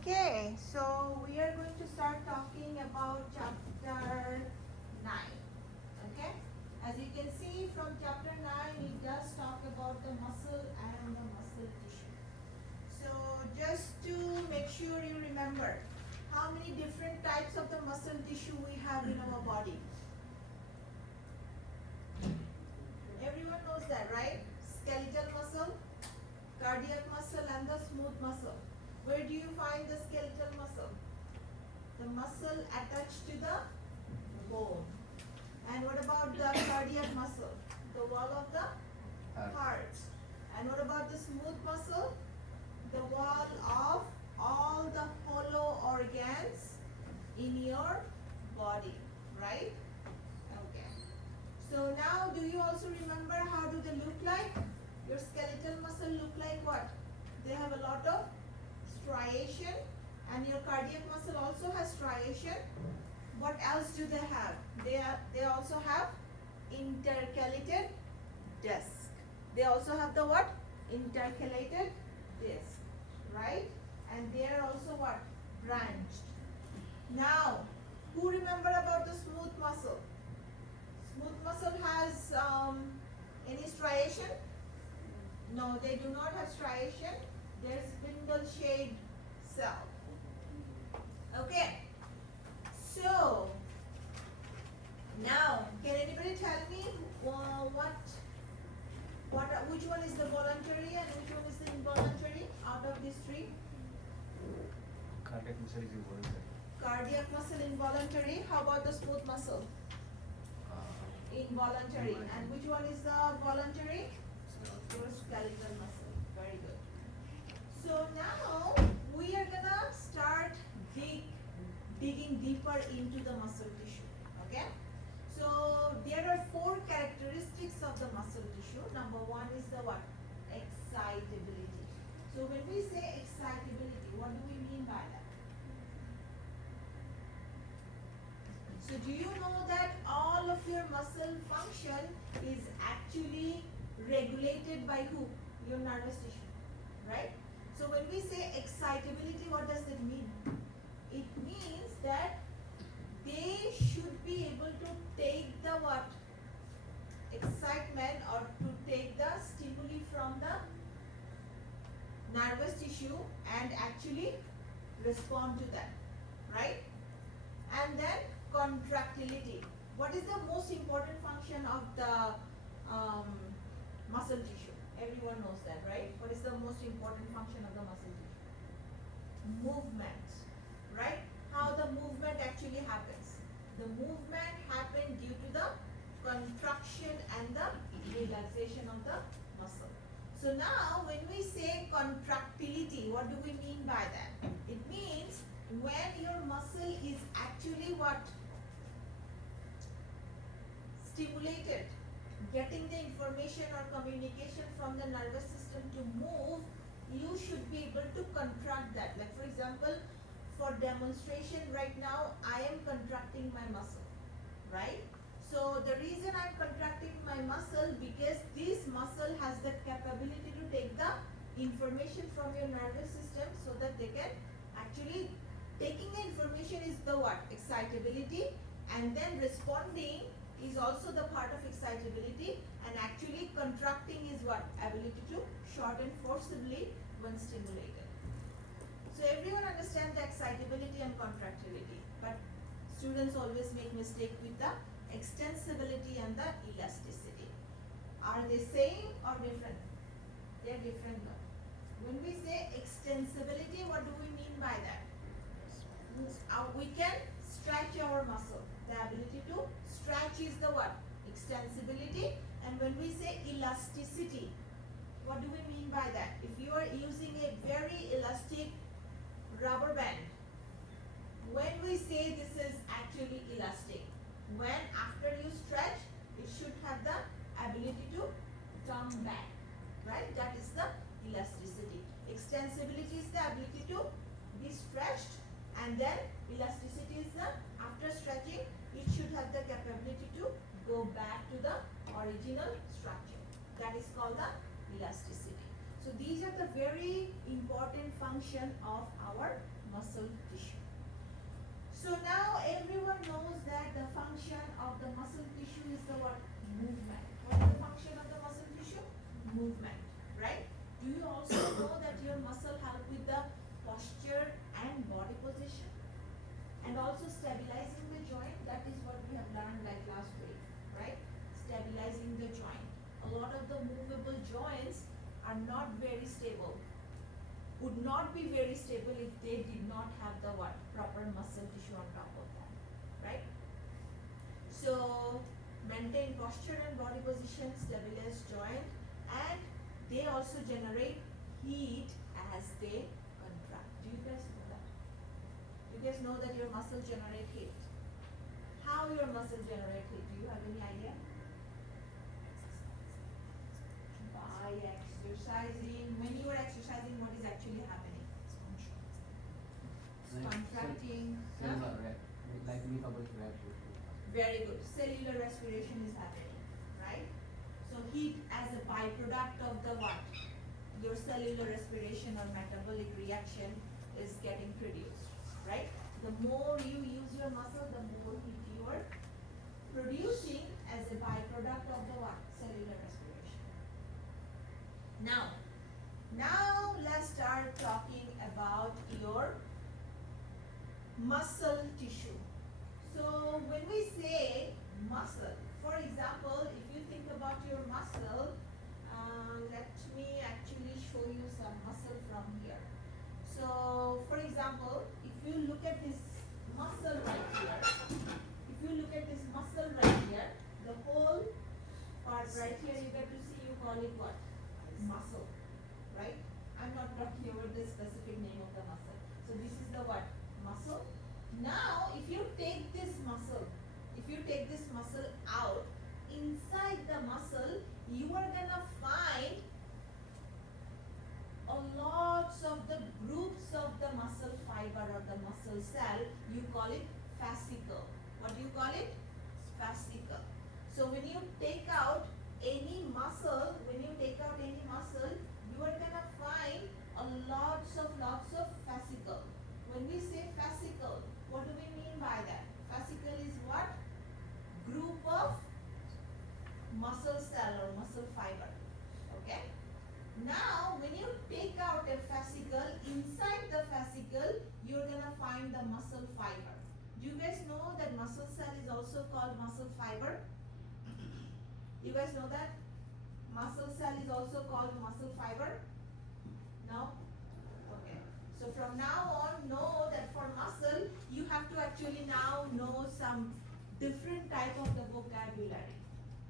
Okay, so we are going to start talking about chapter 9. Okay, as you can see from chapter 9, it does talk about the muscle and the muscle tissue. So, just to make sure you remember how many different types of the muscle tissue we have in our body. Everyone knows that, right? Skeletal muscle, cardiac muscle, and the smooth muscle. Where do you find the skeletal muscle? The muscle attached to the bone. And what about the cardiac muscle? The wall of the heart. And what about the smooth muscle? The wall of all the hollow organs in your body, right? Okay. So now do you also remember how do they look like? Your skeletal muscle look like what? They have a lot of striation, and your cardiac muscle also has striation. What else do they have? They also have intercalated disc. They also have the what? Intercalated disc, right? And they are also what? Branched. Now, who remember about the smooth muscle? Smooth muscle has any striation? No, they do not have striation. They're spindle-shaped cell. Okay. So, now, can anybody tell me which one is the voluntary and which one is the involuntary out of these three? Cardiac muscle is involuntary. Cardiac muscle involuntary. How about the smooth muscle? Involuntary. And which one is the voluntary? Your skeletal muscle. Very good. So now we are gonna start digging deeper into the muscle tissue. Okay? So there are 4 characteristics of the muscle tissue. Number 1 is the what? Excitability. So when we say excitability, what do we mean by that? So do you know that all of your muscle function is actually regulated by who? Your nervous tissue, right? So when we say excitability, what does it mean? It means that they should be able to take the what? Excitement, or to take the stimuli from the nervous tissue and actually respond to that, right? And then contractility. What is the most important function of the muscle tissue? Everyone knows that, right? What is the most important function of the muscle tissue? Movement, right? How the movement actually happens. The movement happens due to the contraction and the relaxation of the muscle. So now when we say contractility, what do we mean by that? It means when your muscle is actually what? Stimulated, getting the information or communication from the nervous system to move, you should be able to contract that. Like for example, for demonstration right now, I am contracting my muscle, right? So the reason I'm contracting my muscle, because this muscle has the capability to take the information from your nervous system, so that they can actually, taking the information is the what? Excitability, and then responding is also the part of excitability, and actually contracting is what? Ability to shorten forcibly when stimulated. So everyone understands the excitability and contractility, but students always make mistake with the extensibility and the elasticity. Are they same or different? They are different. When we say extensibility, what do we mean by that? We can stretch our muscle. The ability to stretch is the what? Extensibility. And when we say elasticity, what do we mean by that? If you are using a very elastic rubber band, when we say this is actually elastic, when after you stretch, it should have the ability to turn back, right? That is the elasticity. Extensibility is the ability to be stretched, and then elasticity is the, after stretching, it should have the capability to go back to the original structure. That is called the elasticity. So these are the very important function of our muscle tissue. So now everyone knows that the function of the muscle tissue is the what? Movement. What is the function of the muscle tissue? Movement, right? Do you also know that your muscle help with the posture and body position? And also stabilizing the joint? That is what we have learned like last week, right? Stabilizing the joint. A lot of the movable joints are not very stable, would not be very stable if they did not have the what? Proper muscle tissue on top of them, right? So maintain posture and body position, stabilize joint, and they also generate heat as they contract. Do you guys know that? Do you guys know that your muscle generate heat? How your muscle generate heat? Do you have any idea? By exercising. When you are exercising, what is actually happening? Contracting. Like metabolic reaction. Very good. Cellular respiration is happening, right? So heat as a byproduct of the what? Your cellular respiration or metabolic reaction is getting produced, right? The more you use your muscle, the more heat you are producing as a byproduct of the what? Cellular respiration. Now let's start talking about your muscle tissue. So when we say muscle, for example, if you think about your muscle, let me actually show you some muscle from here. So for example, if you look at this muscle right here, the whole part right here, you get to see, you call it what? Muscle, right? I'm not talking about the specific name of the muscle. So this is the what? Muscle. Now, if you take this muscle out, inside the muscle, you are gonna find a lots of the groups of the muscle fiber or the muscle cell. You call it fascicle. What do you call it? Fascicle. So when you take out any muscle, you are gonna find a lots of fascicle. When we say fascicle, what do we mean by that? Fascicle is what? Group of muscle cell or muscle fiber. Okay? Now, when you take out a fascicle, inside the fascicle, you're gonna find the muscle fiber. Do you guys know that muscle cell is also called muscle fiber? You guys know that? Muscle cell is also called muscle fiber? No? Okay. So from now on, know that for muscle, you have to actually now know some different type of the vocabulary,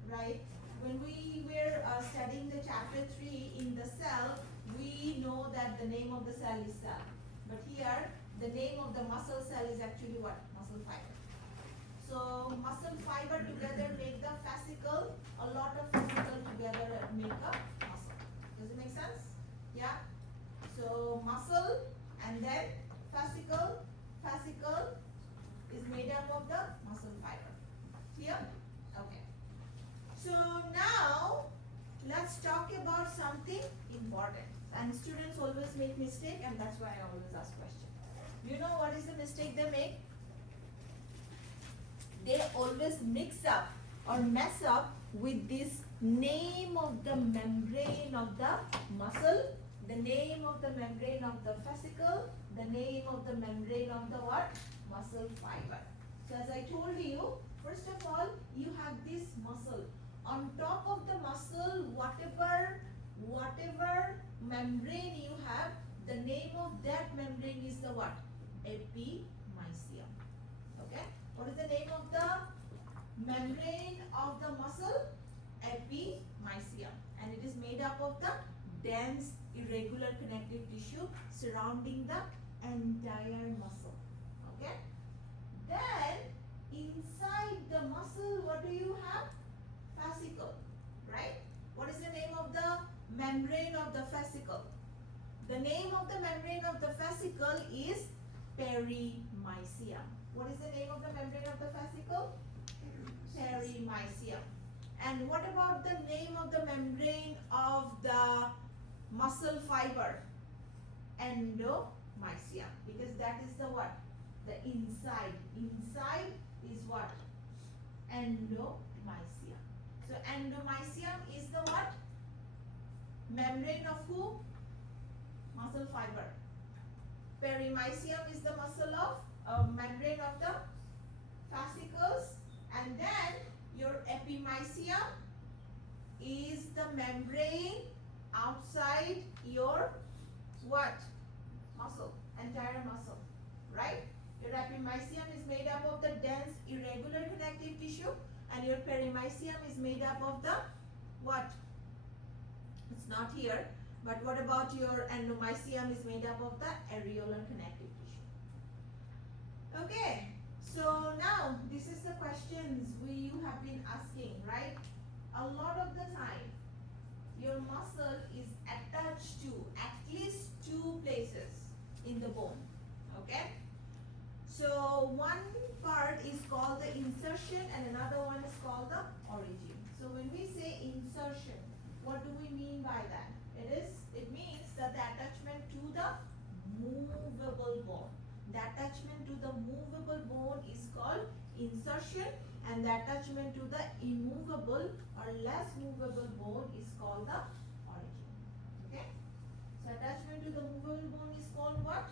right? When we were studying the chapter 3 in the cell, we know that the name of the cell is cell. But here, the name of the muscle cell is actually what? Muscle fiber. So muscle fiber together make the fascicle. A lot of fascicle together make a muscle. Does it make sense? Yeah? So muscle and then fascicle. Fascicle is made up of the muscle fiber. Clear? Okay. So now let's talk about something important. And students always make mistake, and that's why I always ask questions. You know what is the mistake they make? They always mix up or mess up with this name of the membrane of the muscle, the name of the membrane of the fascicle, the name of the membrane of the what? Muscle fiber. So as I told you, first of all, you have this muscle. On top of the muscle, whatever membrane you have, the name of that membrane is the what? Epimysium. Okay? What is the name of the membrane of the muscle? Epimysium. And it is made up of the dense, irregular connective tissue surrounding the entire muscle. Okay? Then, inside the muscle, what do you have? Fascicle. Right? What is the name of the membrane of the fascicle? The name of the membrane of the fascicle is perimysium. What is the name of the membrane of the fascicle? Perimysium. And what about the name of the membrane of the muscle fiber? Endomysium. Because that is the what? The inside. Inside is what? Endomysium. So endomysium is the what? Membrane of who? Muscle fiber. Perimysium is the muscle of membrane of the fascicles, and then your epimysium is the membrane outside your what? Muscle, entire muscle, right? Your epimysium is made up of the dense irregular connective tissue, and your perimysium is made up of the what? It's not here, but what about your endomysium is made up of the areolar connective tissue. Okay, so now this is the questions you have been asking, right? A lot of the time your muscle is attached to at least two places in the bone. Okay, so one part is called the insertion and another one is called the origin. So when we say insertion, what do we mean by that? It means that the attachment to the movable bone. The attachment to the movable bone is called insertion, and the attachment to the immovable or less movable bone is called the origin. Okay? So attachment to the movable bone is called what?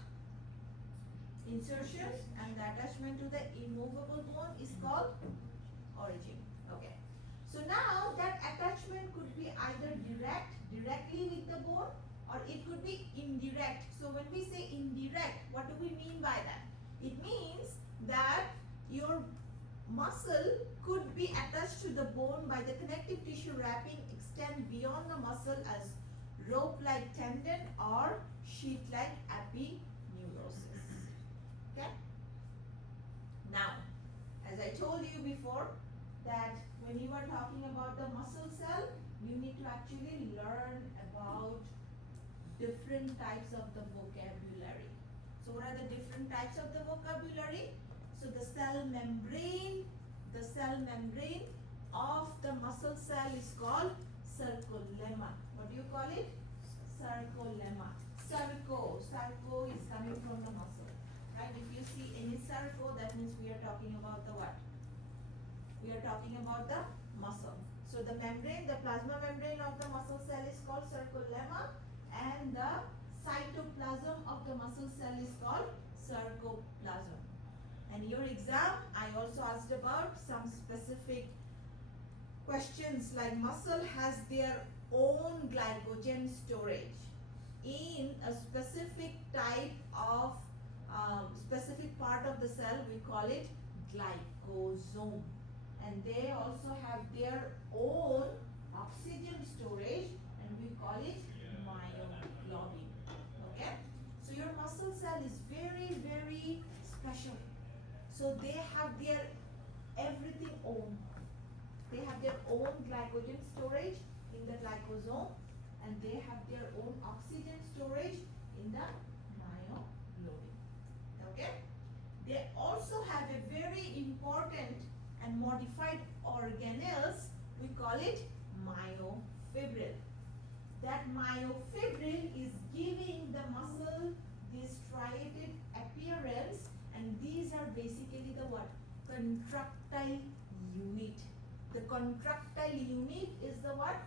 Insertion, and the attachment to the immovable bone is called origin. Okay. So now that attachment could be either directly with the bone, or it could be indirect. So when we say indirect, what do we mean by that? It means that your muscle could be attached to the bone by the connective tissue wrapping extend beyond the muscle as rope-like tendon or sheet-like aponeurosis. Okay? Now, as I told you before, that when you are talking about the muscle cell, you need to actually learn about different types of the vocabulary. So what are the different types of the vocabulary? So the cell membrane of the muscle cell is called sarcolemma. What do you call it? Sarcolemma. Sarco is coming from the muscle, right? If you see any sarco, that means we are talking about the what? We are talking about the muscle. So the membrane, the plasma membrane of the muscle cell is called sarcolemma, and the cytoplasm of the muscle cell is called sarcoplasm. And your exam, I also asked about some specific questions like muscle has their own glycogen storage in a specific type of specific part of the cell. We call it glycosome, and they also have their own oxygen storage, and we call it myoglobin. Okay, so your muscle cell is very, very special. So they have their everything own. They have their own glycogen storage in the glycosome, and they have their own oxygen storage in the myoglobin. Okay? They also have a very important and modified organelles. We call it myofibril. That myofibril is giving the muscle this striated appearance, and these are basically the what? Contractile unit. The contractile unit is the what?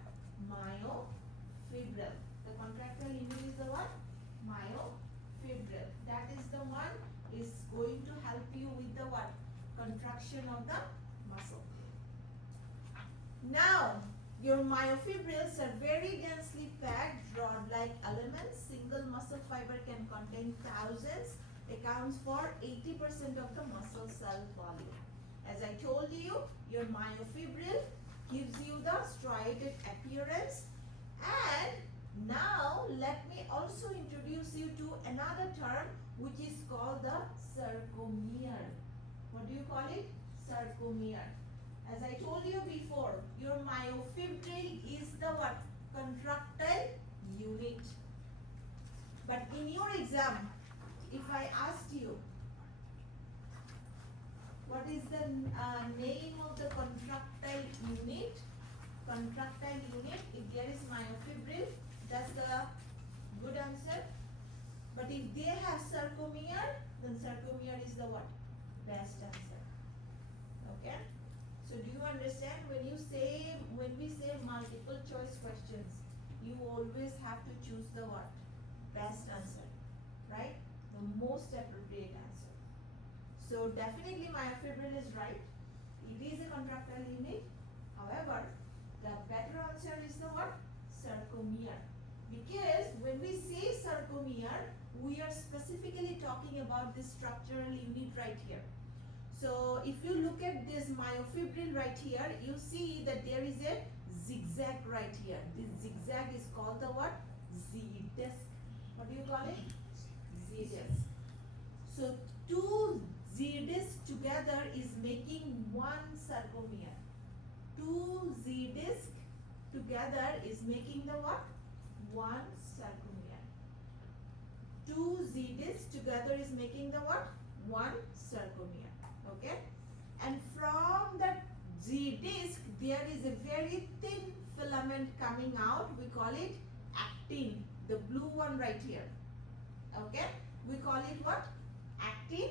Myofibril. The contractile unit is the what? Myofibril. That is the one is going to help you with the what? Contraction of the muscle. Now, your myofibrils are very densely packed rod-like elements. Single muscle fiber can contain thousands, accounts for 80% of the muscle cell volume. As I told you, your myofibril gives you the striated appearance. And now let me also introduce you to another term which is called the sarcomere. What do you call it? Sarcomere. As I told you before, your myofibril is the what? Contractile unit. But in your exam, if I asked you, what is the name of the contractile unit? Contractile unit, if there is myofibril, that's the good answer. But if they have sarcomere, then sarcomere is the what? Best answer. Okay? So do you understand when we say multiple choice questions, you always have to choose the what? Best answer, right? The most appropriate answer. So definitely myofibril is right. It is a contractile unit. However, the better answer is the what? Sarcomere. Because when we say sarcomere, we are specifically talking about this structural unit right here. So if you look at this myofibril right here, you see that there is a zigzag right here. This zigzag is called the what? Z-disc. What do you call it? Z-disc. So two Z-discs together is making one sarcomere. Two Z-discs together is making the what? One sarcomere. Two Z-discs together is making the what? One sarcomere. Okay? And from that Z-disc, there is a very thin filament coming out. We call it actin. The blue one right here. Okay? We call it what? Actin.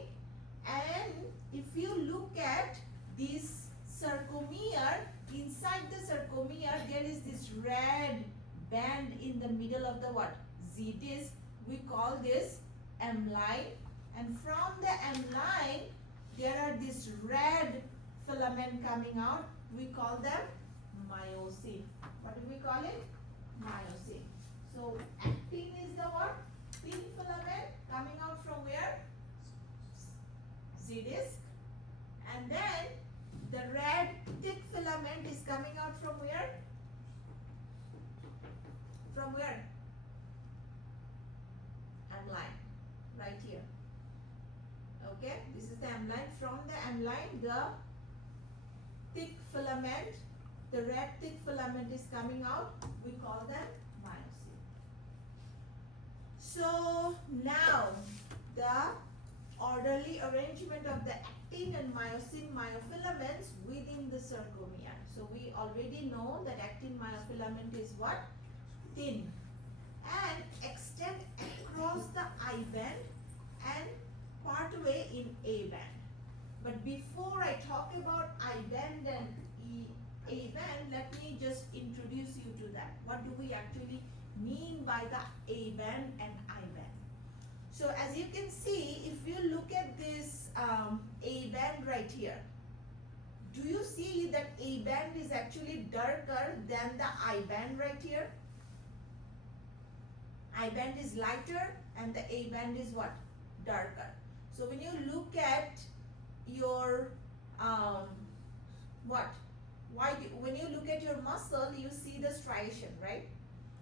And if you look at this sarcomere, inside the sarcomere, there is this red band in the middle of the what? Z-disc. We call this M line. And from the M line, there are this red filament coming out. We call them myosin. What do we call it? Myosin. So actin is the what? Thin filament coming out from where? Z-disc. And then the red thick filament is coming out from where? From where? M line. Right here. Okay, this is the M line. From the M line, the thick filament, the red thick filament is coming out. We call them myosin. So now the orderly arrangement of the actin and myosin myofilaments within the sarcomere. So we already know that actin myofilament is what? Thin and extend across the I band and part way in A band. But before I talk about I band and A band, let me just introduce you to that. What do we actually mean by the A band and I band? So as you can see, if you look at this A band right here, do you see that A band is actually darker than the I band right here? I band is lighter and the A band is what? Darker. So when you look at your when you look at your muscle, you see the striation, right?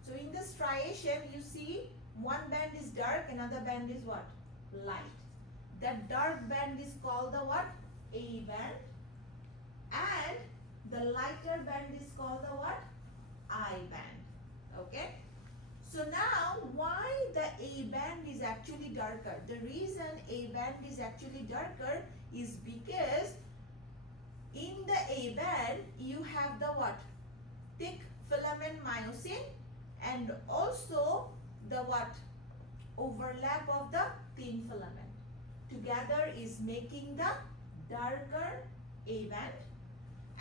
So in the striation, you see one band is dark, another band is what? Light. That dark band is called the what? A band. And the lighter band is called the what? I band. Okay? So now, why the A band is actually darker? The reason A band is actually darker is because in the A band, you have the what? Thick filament myosin and also the what? Overlap of the thin filament. Together is making the darker A band.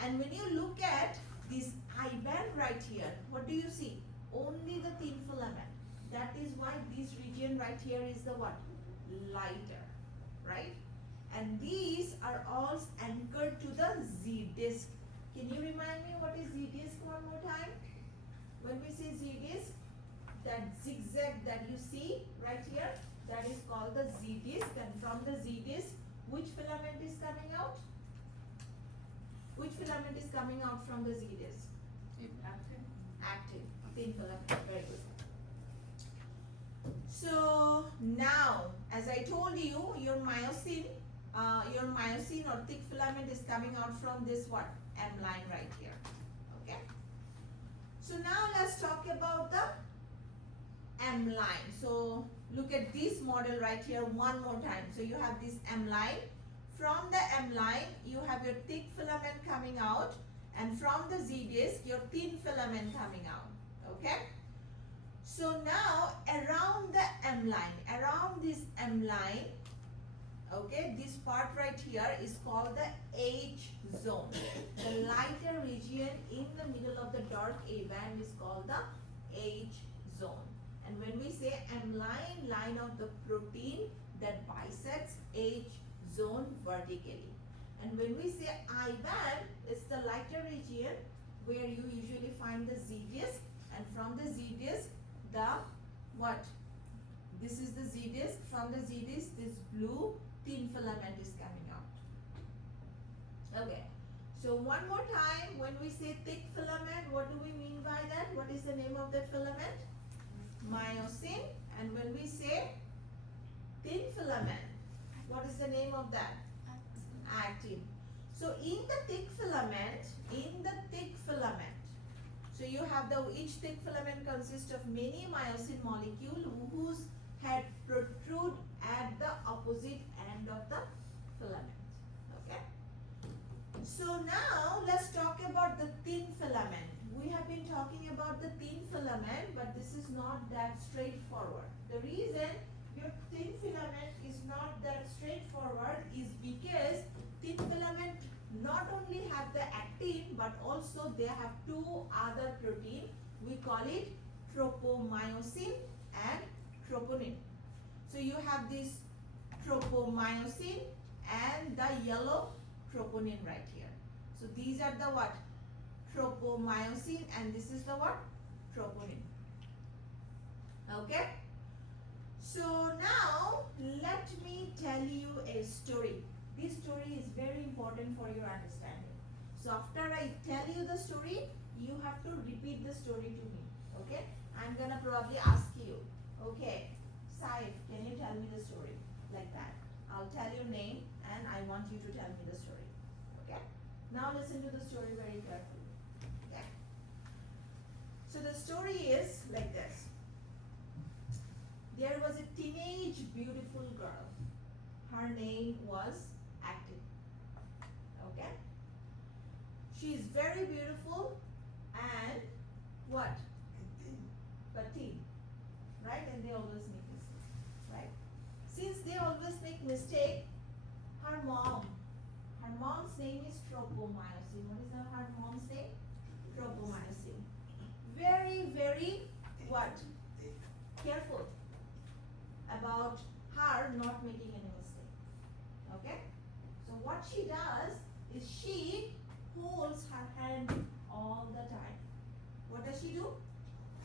And when you look at this I band right here, what do you see? Only the thin filament. That is why this region right here is the what? Lighter, right? And these are all anchored to the Z-disc. Can you remind me what is Z-disc one more time? When we say Z-disc, that zigzag that you see right here, that is called the Z-disc. And from the Z-disc, which filament is coming out? Which filament is coming out from the Z-disc? Actin. Thin filament. Very good. So now, as I told you, your myosin or thick filament is coming out from this what? M line right here. Okay. So now let's talk about the M line. So look at this model right here one more time. So you have this M line. From the M line, you have your thick filament coming out, and from the Z disc, your thin filament coming out. Okay. So now around the M line, around this M line, part right here is called the H zone. The lighter region in the middle of the dark A band is called the H zone. And when we say amylin line of the protein that bisects H zone vertically. And when we say I band, it's the lighter region where you usually find the Z disc, and from the Z disc, the what? This is the Z disc. From the Z disc, this blue thin filament is coming out. Okay. So one more time, when we say thick filament, what do we mean by that? What is the name of that filament? Myosin. And when we say thin filament, what is the name of that? Actin. So in the thick filament, so you have each thick filament consists of many myosin molecule whose head protrude at the opposite end of the filament. Okay. So now let's talk about the thin filament. We have been talking about the thin filament, but this is not that straightforward. The reason your thin filament is not that straightforward is because thin filament not only have the actin, but also they have two other protein. We call it tropomyosin and troponin. So you have this tropomyosin and the yellow troponin right here. So these are the what? Tropomyosin, and this is the what? Troponin. Okay. So now let me tell you a story. This story is very important for your understanding. So after I tell you the story, you have to repeat the story to me. Okay? I'm gonna probably ask you, okay, Saif, can you tell me the story? Like that. I'll tell your name and I want you to tell me the story. Okay? Now listen to the story very carefully. Okay? So the story is like this. There was a teenage beautiful girl. Her name was Actin. Okay? She is very beautiful and what? Petite. Right? And they always make mistakes. Right? Since they always make mistake, her mom's name is tropomyosin. What is her mom's name? Tropomyosin. Very, very what? Careful about her not making any mistake. Okay? So what she does is she holds her hand all the time. What does she do?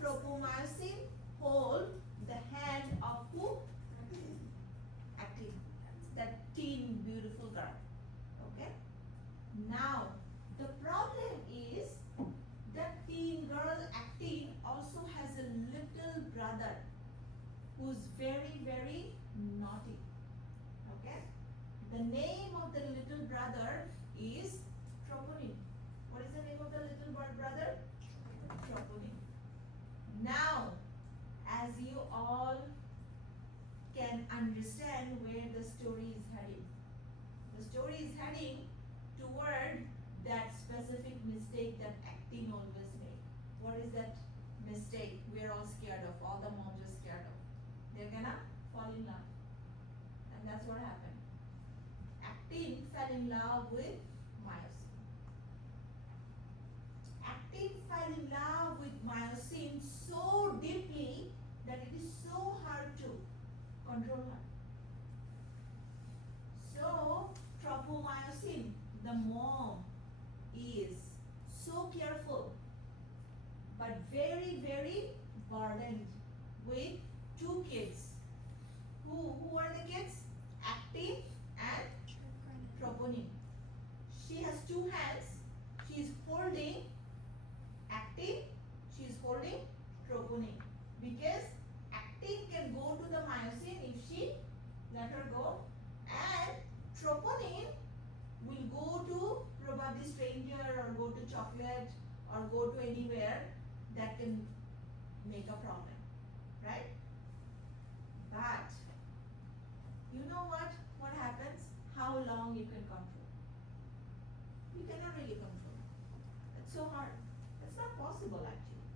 Tropomyosin hold the hand of who? Actin. That teen beautiful girl. Okay? Now the problem is that teen girl Actin also has a little brother who's very, very naughty. Okay? The name of the little brother is Troponin. What is the name of the little brother? Troponin. Now, as you all can understand where the story is heading. The story is heading toward that specific mistake that Actin always make. What is that mistake we're all scared of? All the moms are scared of. They're gonna fall in love. And that's what happened. Actin fell in love with myosin. Actin fell in love with myosin so deeply that it is so hard to control her. So, tropomyosin, the mom, is so careful but very, very burdened with two kids. Who are the kids? Actin and troponin. She has two hands. She is holding Actin. She is holding troponin. Because Actin can go to the myosin if she let her go, and troponin will go to probably stranger or go to chocolate or go to anywhere that can make a problem, right? But you know what happens? How long you can control? You cannot really control. It's so hard. It's not possible actually.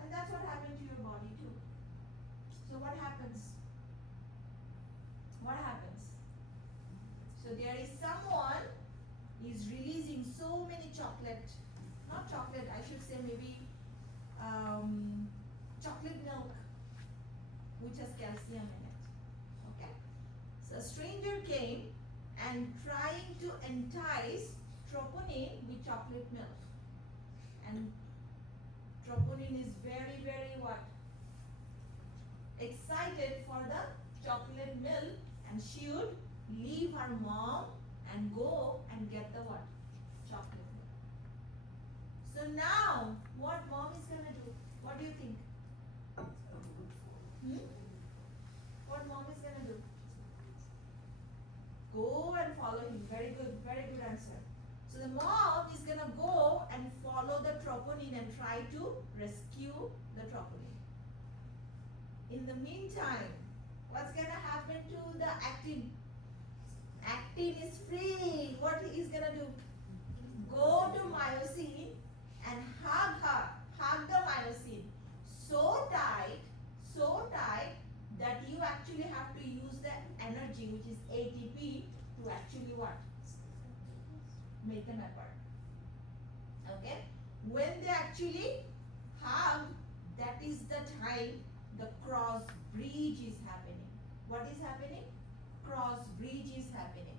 And that's what happened to your body too. So what happens? What happens? So So there is someone is releasing so many chocolate, not chocolate, I should say maybe chocolate milk, which has calcium in it. Okay. So a stranger came and trying to entice troponin with chocolate milk. And troponin is very, very what? Excited for the chocolate milk, and she would leave her mom and go and get the what? Chocolate milk. So now, what mom is gonna do? What do you think? What mom is gonna do? Go and follow him. Very good answer. So the mom is gonna go and follow the troponin and try to rescue the troponin. In the meantime, what's gonna happen to the actin? Actin is free. What he is gonna do? Go to myosin and hug her. Hug the myosin. So tight that you actually have to use the energy, which is ATP, to actually what? Make them apart. Okay? When they actually hug, that is the time the cross bridge is happening. What is happening? Cross bridge is happening.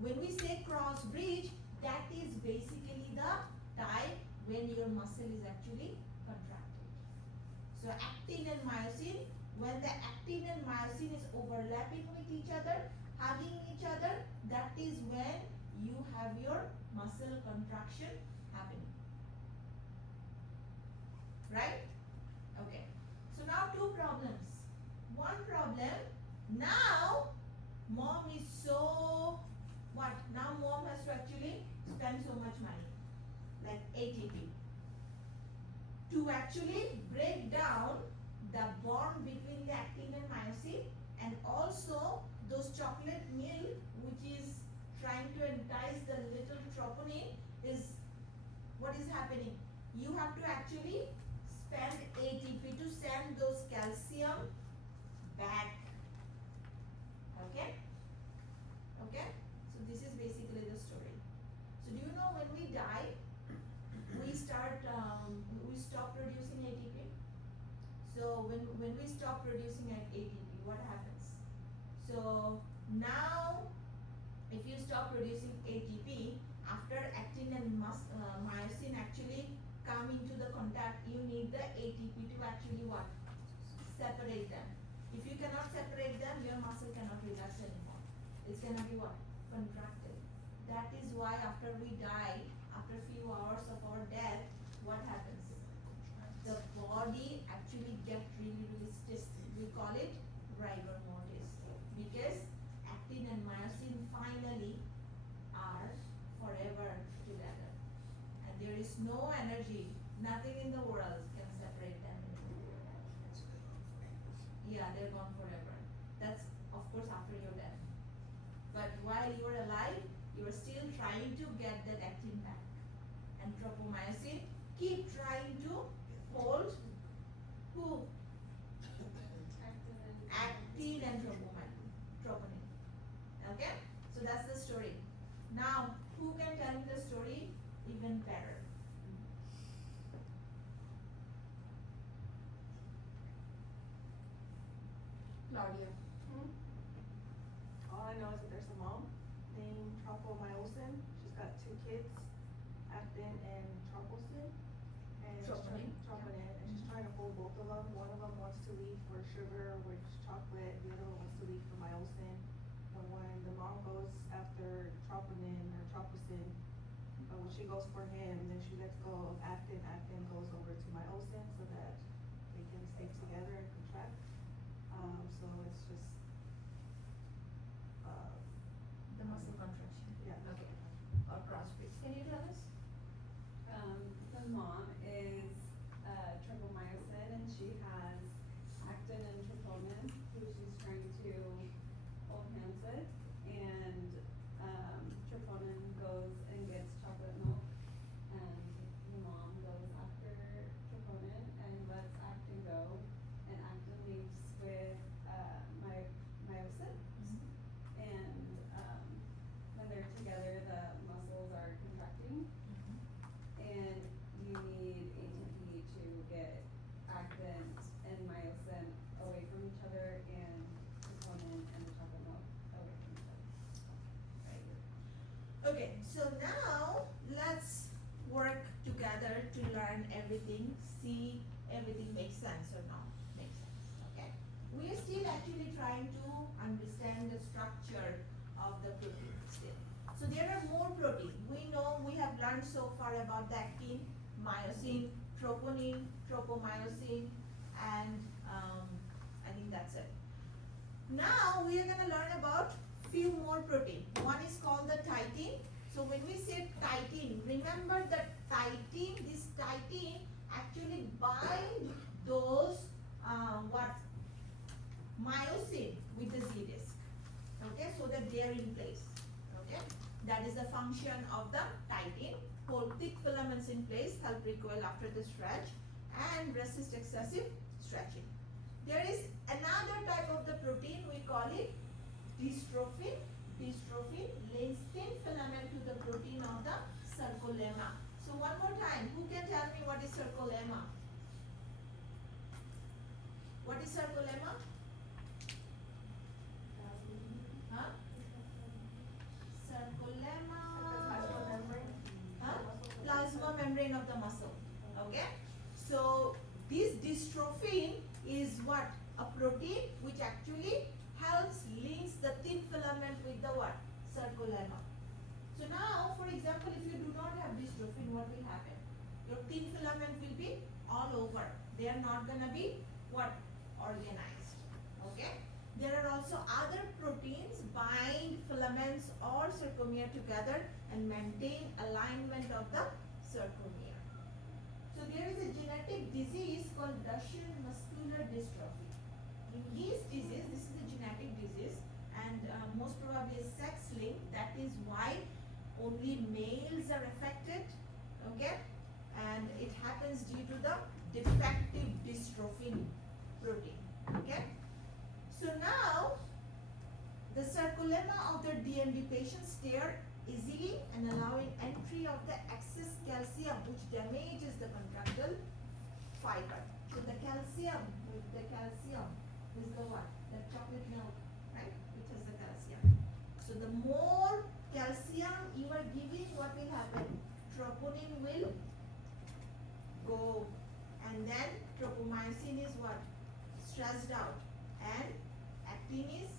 When we say cross bridge, that is basically the time when your muscle is actually contracted. So actin and myosin, when the actin and myosin is overlapping with each other, hugging each other, that is when you have your muscle contraction happening. Right? Okay. So now two problems. One problem, now mom is so what? Now mom has to actually spend so much money, like ATP, to actually break down the bond between the actin and myosin, and also those chocolate milk which is trying to entice the little troponin is what is happening. You have to actually spend ATP to send those calcium back. Okay? Okay? So this is basically the story. So do you know when we die, we stop producing ATP. So when we stop producing ATP, what happens? So now, if you stop producing ATP, after actin and myosin actually come into the contact, you need the ATP to actually what? Separate them. If you cannot separate them, your muscle cannot relax anymore. It's gonna be what? Contracted. That is why after we die, after a few hours of our death, what happens? The body actually gets really stiff. We call it rigor mortis, because actin and myosin finally are forever together, and there is no energy, nothing in the world can separate them anymore. Yeah, they're gone forever. That's of course after your death. But while you are alive, you are still trying to get that actin back. And tropomyosin keep trying to hold who? Actin and troponin. Okay? So that's the story. Now, who can tell me the story even better? Claudia. All I know is that there's a mom named tropomyosin. She's got two kids, actin and troponin. And Troponin. And she's trying to hold both of them. One of them wants to leave for sugar, which chocolate. The other one wants to leave for myosin. And when the mom goes after troponin or troposin, when she goes for him, then she lets go of actin. Actin goes over to myosin so that they can stay together and contract. So it's just The muscle contraction. yeah. Okay. Or cross bridge. Can you tell us? The mom is tropomyosin, and she has actin and troponin, who she's trying to hold hands with, and troponin goes and gets chocolate milk, and the mom goes after troponin and lets actin go, and actin leaves with myosin, and Okay, so now let's work together to learn everything, see everything makes sense or not makes sense, okay? We are still actually trying to understand the structure of the protein still. So there are more protein. We know we have learned so far about the actin, myosin, troponin, tropomyosin, and I think that's it. Now we are gonna learn about few more protein. One is called the titin. So when we say titin, remember that titin, this titin actually bind those what myosin with the Z disc. Okay, so that they are in place. Okay, that is the function of the titin. Hold thick filaments in place, help recoil after the stretch, and resist excessive stretching. There is another type of the protein, we call it dystrophin. Dystrophin links thin filament to the protein of the sarcolemma. So one more time, who can tell me what is sarcolemma? What is sarcolemma? Huh? Sarcolemma. Huh? Plasma membrane of the muscle. Okay? So this dystrophin is what? A protein which actually helps links the thin filament with the what? Sarcolemma. So now, for example, if you do not have dystrophin, what will happen? Your thin filament will be all over. They are not gonna be what? Organized. Okay? There are also other proteins bind filaments or sarcomere together and maintain alignment of the sarcomere. So there is a genetic disease called Duchenne muscular dystrophy. In this disease, this is a genetic disease and most probably a sex link. That is why only males are affected. Okay? And it happens due to the defective dystrophin protein. Okay? So now, the sarcolemma of the DMD patients tear easily and allowing entry of the excess calcium which damages the contractile fiber. So the calcium is the what? The chocolate milk, right? Which has the calcium. So the more calcium you are giving, what will happen? Troponin will go, and then tropomyosin is what? Stressed out, and actin is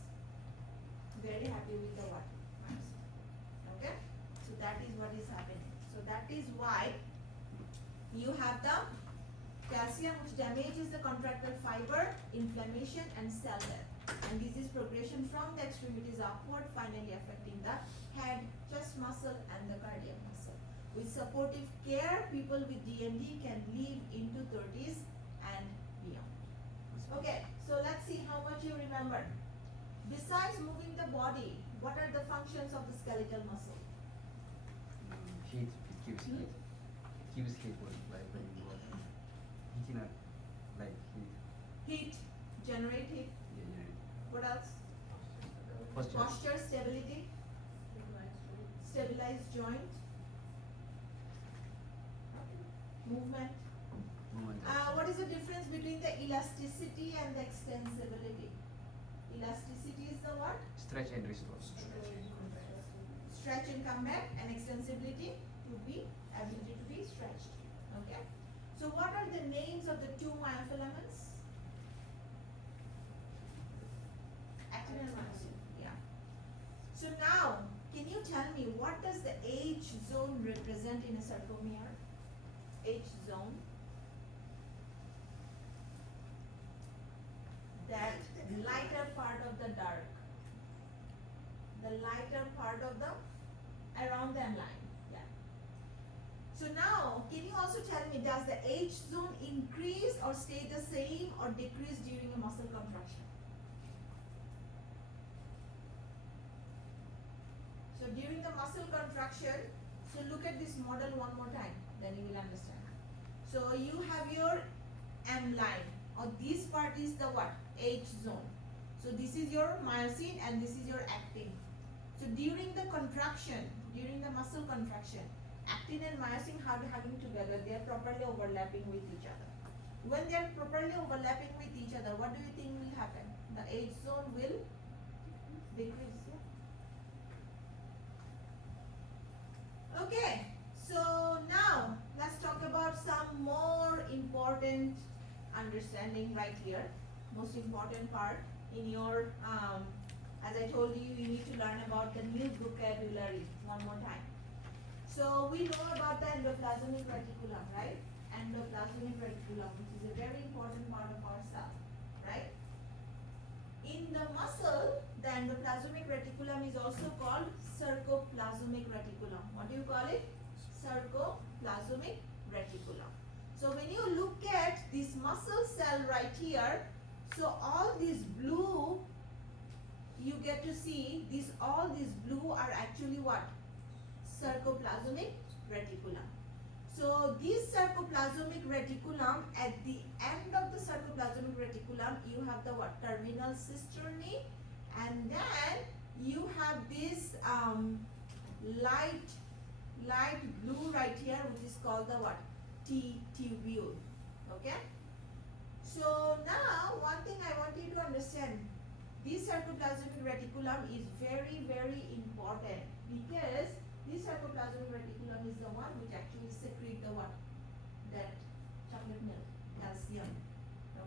very happy with the what? Myosin. Okay? So that is what is happening. So that is why you have the calcium which damages the contractile fiber, inflammation and cell death. And disease progression from the extremities upward, finally affecting the head, chest muscle and the cardiac muscle. With supportive care, people with DMD can live into 30s and beyond. Okay, so let's see how much you remember. Besides moving the body, what are the functions of the skeletal muscle? Heat, it gives heat. It gives heat like when you work. Heating up, like heat. Heat, generate heat. Yeah. What else? Posture. Posture, stability, stabilized joint, movement. Movement. What is the difference between the elasticity and the extensibility? Elasticity is the what? Stretch and restore. Stretch and come back, and extensibility to be ability to be stretched. Okay. So what are the names of the two myofilaments? Actin and myosin. Yeah. So now, can you tell me what does the H zone represent in a sarcomere? H zone. That lighter part of the dark. The lighter part of the around the line. Yeah. So now, can you also tell me, does the H zone increase or stay the same or decrease during a muscle contraction? So during the muscle contraction, so look at this model one more time, then you will understand. So you have your M line, or this part is the what? H zone. So this is your myosin and this is your actin. So during the contraction, during the muscle contraction, actin and myosin are having together, they are properly overlapping with each other. When they are properly overlapping with each other, what do you think will happen? The H zone will decrease. Yeah? Okay, so now let's talk about some more important understanding right here. Most important part in your, as I told you, you need to learn about the new vocabulary one more time. So we know about the endoplasmic reticulum, right? Endoplasmic reticulum, which is a very important part of our cell, right? In the muscle, the endoplasmic reticulum is also called sarcoplasmic reticulum. What do you call it? Sarcoplasmic reticulum. So when you look at this muscle cell right here, so all this blue, you get to see this, all these blue are actually what? Sarcoplasmic reticulum. So this sarcoplasmic reticulum, at the end of the sarcoplasmic reticulum, you have the what? Terminal cisternae, and then you have this light blue right here, which is called the what? T-tubule. Okay? So now one thing I want you to understand, this sarcoplasmic reticulum is very, very important, because this sarcoplasmic reticulum is the one which actually secrete the what? That chocolate milk, calcium.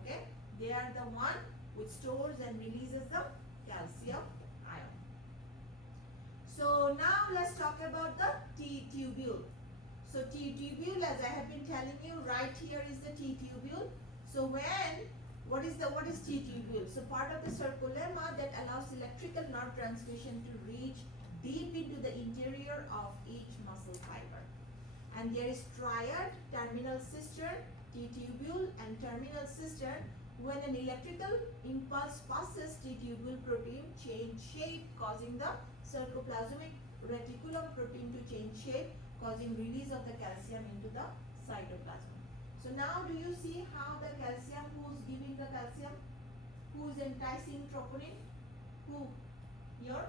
Okay? They are the one which stores and releases the calcium ion. So now let's talk about the T-tubule. So T-tubule, as I have been telling you, right here is the T-tubule. So what is T-tubule? So part of the sarcolemma that allows electrical nerve transmission to reach deep into the interior of each muscle fiber. And there is triad, terminal cistern, T-tubule and terminal cistern. When an electrical impulse passes, T-tubule protein change shape, causing the sarcoplasmic reticulum protein to change shape, causing release of the calcium into the cytoplasm. So now do you see how the calcium, who's giving the calcium? Who's enticing troponin? Who? Your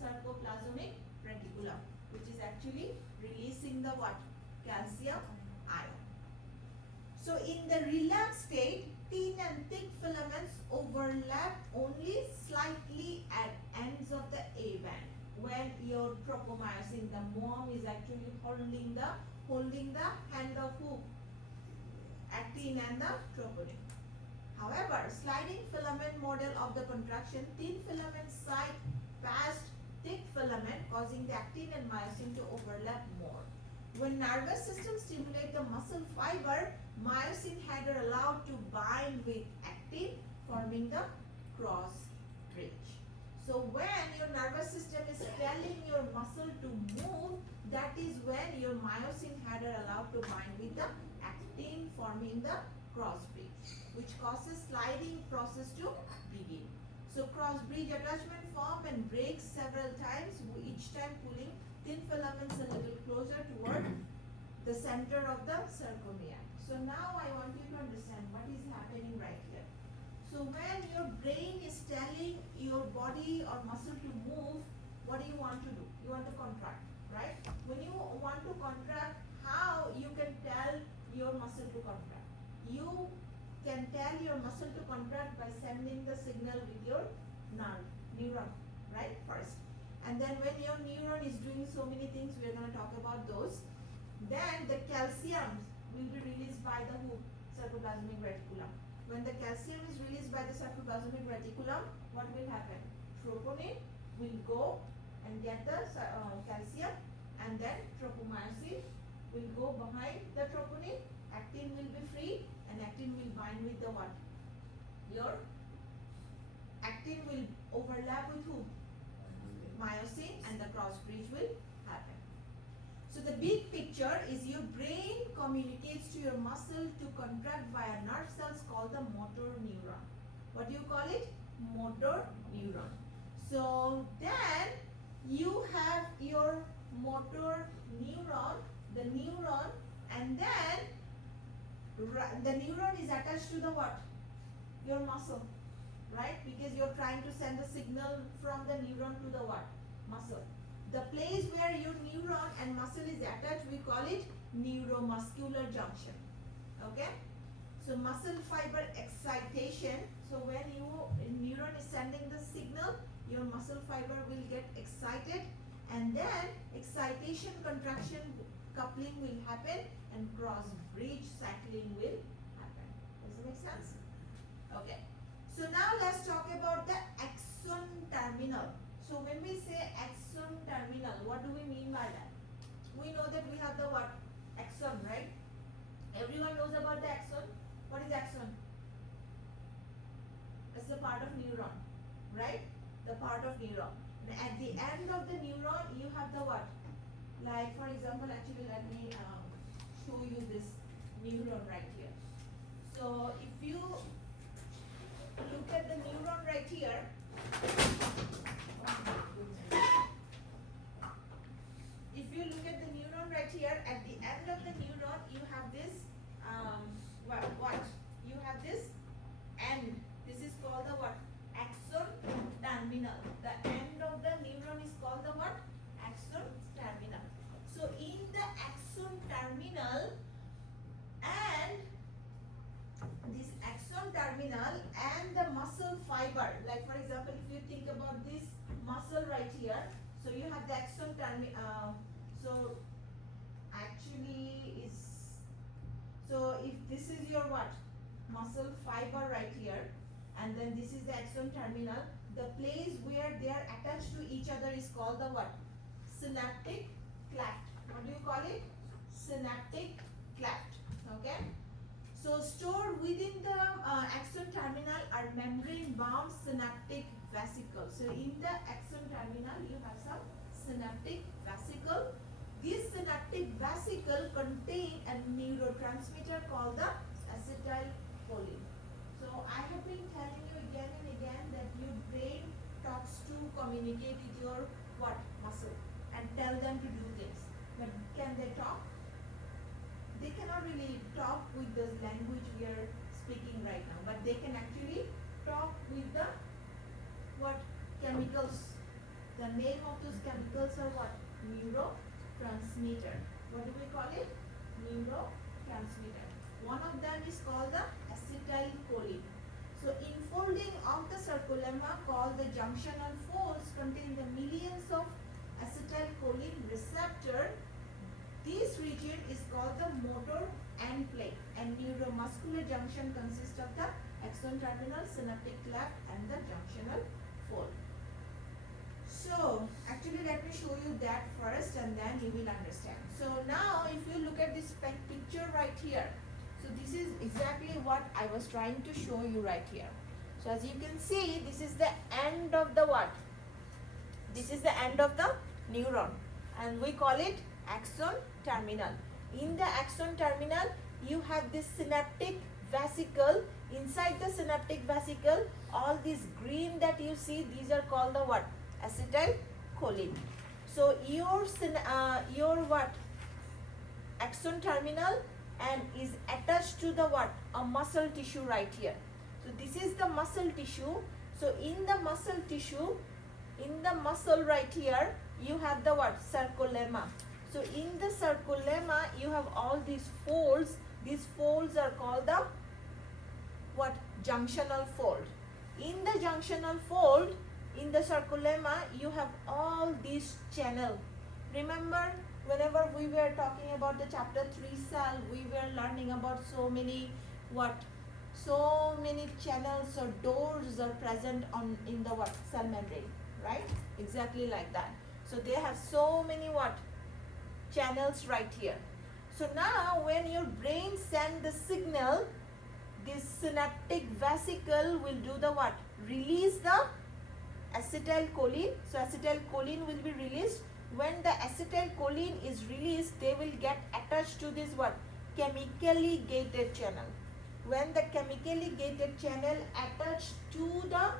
sarcoplasmic reticulum, which is actually releasing the what? Calcium ion. So in the relaxed state, thin and thick filaments overlap only slightly at ends of the A band. When your tropomyosin, the mom, is actually holding the hand of who? Actin and the troponin. However, sliding filament model of the contraction, thin filament side past thick filament, causing the actin and myosin to overlap more. When nervous system stimulate the muscle fiber, myosin head are allowed to bind with actin, forming the cross bridge. So when your nervous system is telling your muscle to move, that is when your myosin head are allowed to bind with the actin, forming the cross bridge, which causes sliding process to begin. So cross bridge attachment form and breaks several times, each time pulling thin filaments a little closer toward the center of the sarcomere. So now I want you to understand what is happening right here. So when your brain is telling your body or muscle to move, what do you want to do? You want to contract, right? When you want to contract, how you can tell your muscle to contract? You can tell your muscle to contract by sending the signal with your neuron, right? First. And then when your neuron is doing so many things, we are going to talk about those. Then the calcium will be released by the who? Sarcoplasmic reticulum. When the calcium is released by the sarcoplasmic reticulum, what will happen? Troponin will go and get the calcium, and then tropomyosin will go behind the troponin, actin will be free, and actin will bind with the what? Your actin will overlap with who? Myosin, and the cross bridge will happen. So the big picture is your brain communicates to your muscle to contract via nerve cells called the motor neuron. What do you call it? Motor neuron. So then you have your motor neuron, the neuron, and then the neuron is attached to the what? Your muscle, right? Because you're trying to send a signal from the neuron to the what? Muscle. The place where your neuron and muscle is attached, we call it neuromuscular junction. Okay? So muscle fiber excitation. So when your neuron is sending the signal, your muscle fiber will get excited, and then excitation contraction coupling will happen and cross bridge cycling will happen. Does it make sense? Okay. So now let's talk about the axon terminal. So when we say axon terminal, what do we mean by that? We know that we have the what? Axon, right? Everyone knows about the axon. What is axon? It's a part of neuron, right? The part of neuron. And at the end of the neuron, you have the what? Like for example, actually let me show you this neuron right here. So if you look at the neuron right here, if you look at the neuron right here, at the end of the neuron, you have this, what? You have this end. This is called the what? Axon terminal. The end of the neuron is called the what? Axon terminal. So in the axon terminal and this axon terminal and the muscle fiber, like for example, if you think about this muscle right here, so you have the axon terminal. So actually is, so if this is your what? Muscle fiber right here, and then this is the axon terminal, the place where they are attached to each other is called the what? Synaptic cleft. What do you call it? Synaptic cleft. Okay. So stored within the axon terminal are membrane bound synaptic vesicles. So in the axon terminal you have some synaptic vesicle. This synaptic vesicle contain a neurotransmitter called the acetylcholine. So I have been telling you again and again that your brain talks to communicate with your what? Muscle and tell them to do things. But can they talk? They cannot really talk with the language we are speaking right now, but they can actually talk with the what? Chemicals. The name of those chemicals are what? Neurotransmitter. What do we call it? Neurotransmitter. One of them is called the acetylcholine. So infolding of the sarcolemma called the junctional folds contain the millions of acetylcholine receptor. This region is called the motor end plate, and neuromuscular junction consists of the axon terminal, synaptic cleft and the junctional fold. So actually let me show you that first and then you will understand. So now if you look at this picture right here, so this is exactly what I was trying to show you right here. So as you can see, this is the end of the what? This is the end of the neuron and we call it axon terminal. In the axon terminal, you have this synaptic vesicle. Inside the synaptic vesicle, all these green that you see, these are called the what? Acetylcholine. So your what? Axon terminal and is attached to the what? A muscle tissue right here. So this is the muscle tissue. So in the muscle tissue, in the muscle right here, you have the what? Sarcolemma. So in the sarcolemma, you have all these folds. These folds are called the what? Junctional fold. In the junctional fold, in the sarcolemma, you have all these channels. Remember, whenever we were talking about the chapter 3 cell, we were learning about so many what? So many channels or doors are present in the what? Cell membrane, right? Exactly like that. So they have so many what? Channels right here. So now when your brain send the signal, this synaptic vesicle will do the what? Release the acetylcholine. So acetylcholine will be released. When the acetylcholine is released, they will get attached to this what? Chemically gated channel. When the chemically gated channel attached to the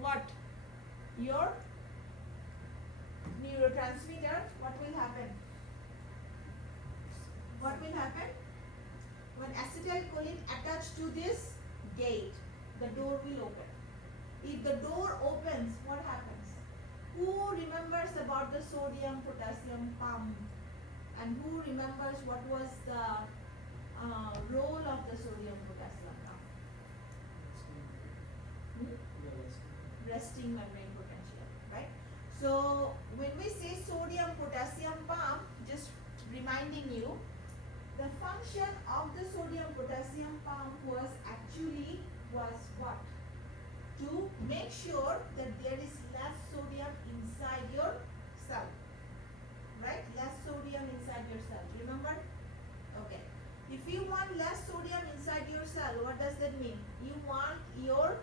what? Your neurotransmitter, what will happen? What will happen? When acetylcholine attached to this gate, the door will open. If the door opens, what happens? Who remembers about the sodium potassium pump? And who remembers what was the role of the sodium potassium pump? Resting membrane potential, right? So when we say sodium potassium pump, just reminding you, the function of the sodium potassium pump was what? To make sure that there is less sodium inside your cell. Right? Less sodium inside your cell. Remember? Okay. If you want less sodium inside your cell, what does that mean? You want your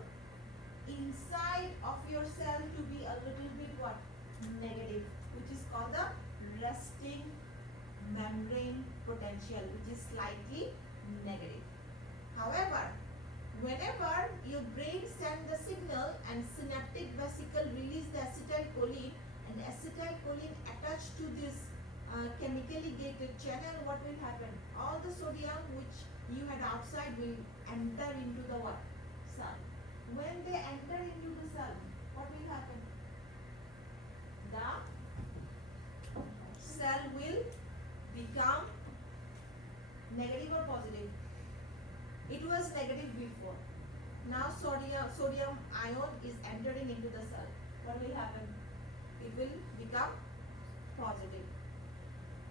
inside of your cell to be a little bit what? Negative, which is called the resting membrane potential, which is slightly negative. However, whenever your brain sends the signal and synaptic vesicle release the acetylcholine, and acetylcholine attached to this chemically gated channel, what will happen? All the sodium which you had outside will enter into the what? Cell. When they enter into the cell, what will happen? The cell will become negative or positive? It was negative before. Now sodium ion is entering into the cell. What will happen? It will become positive.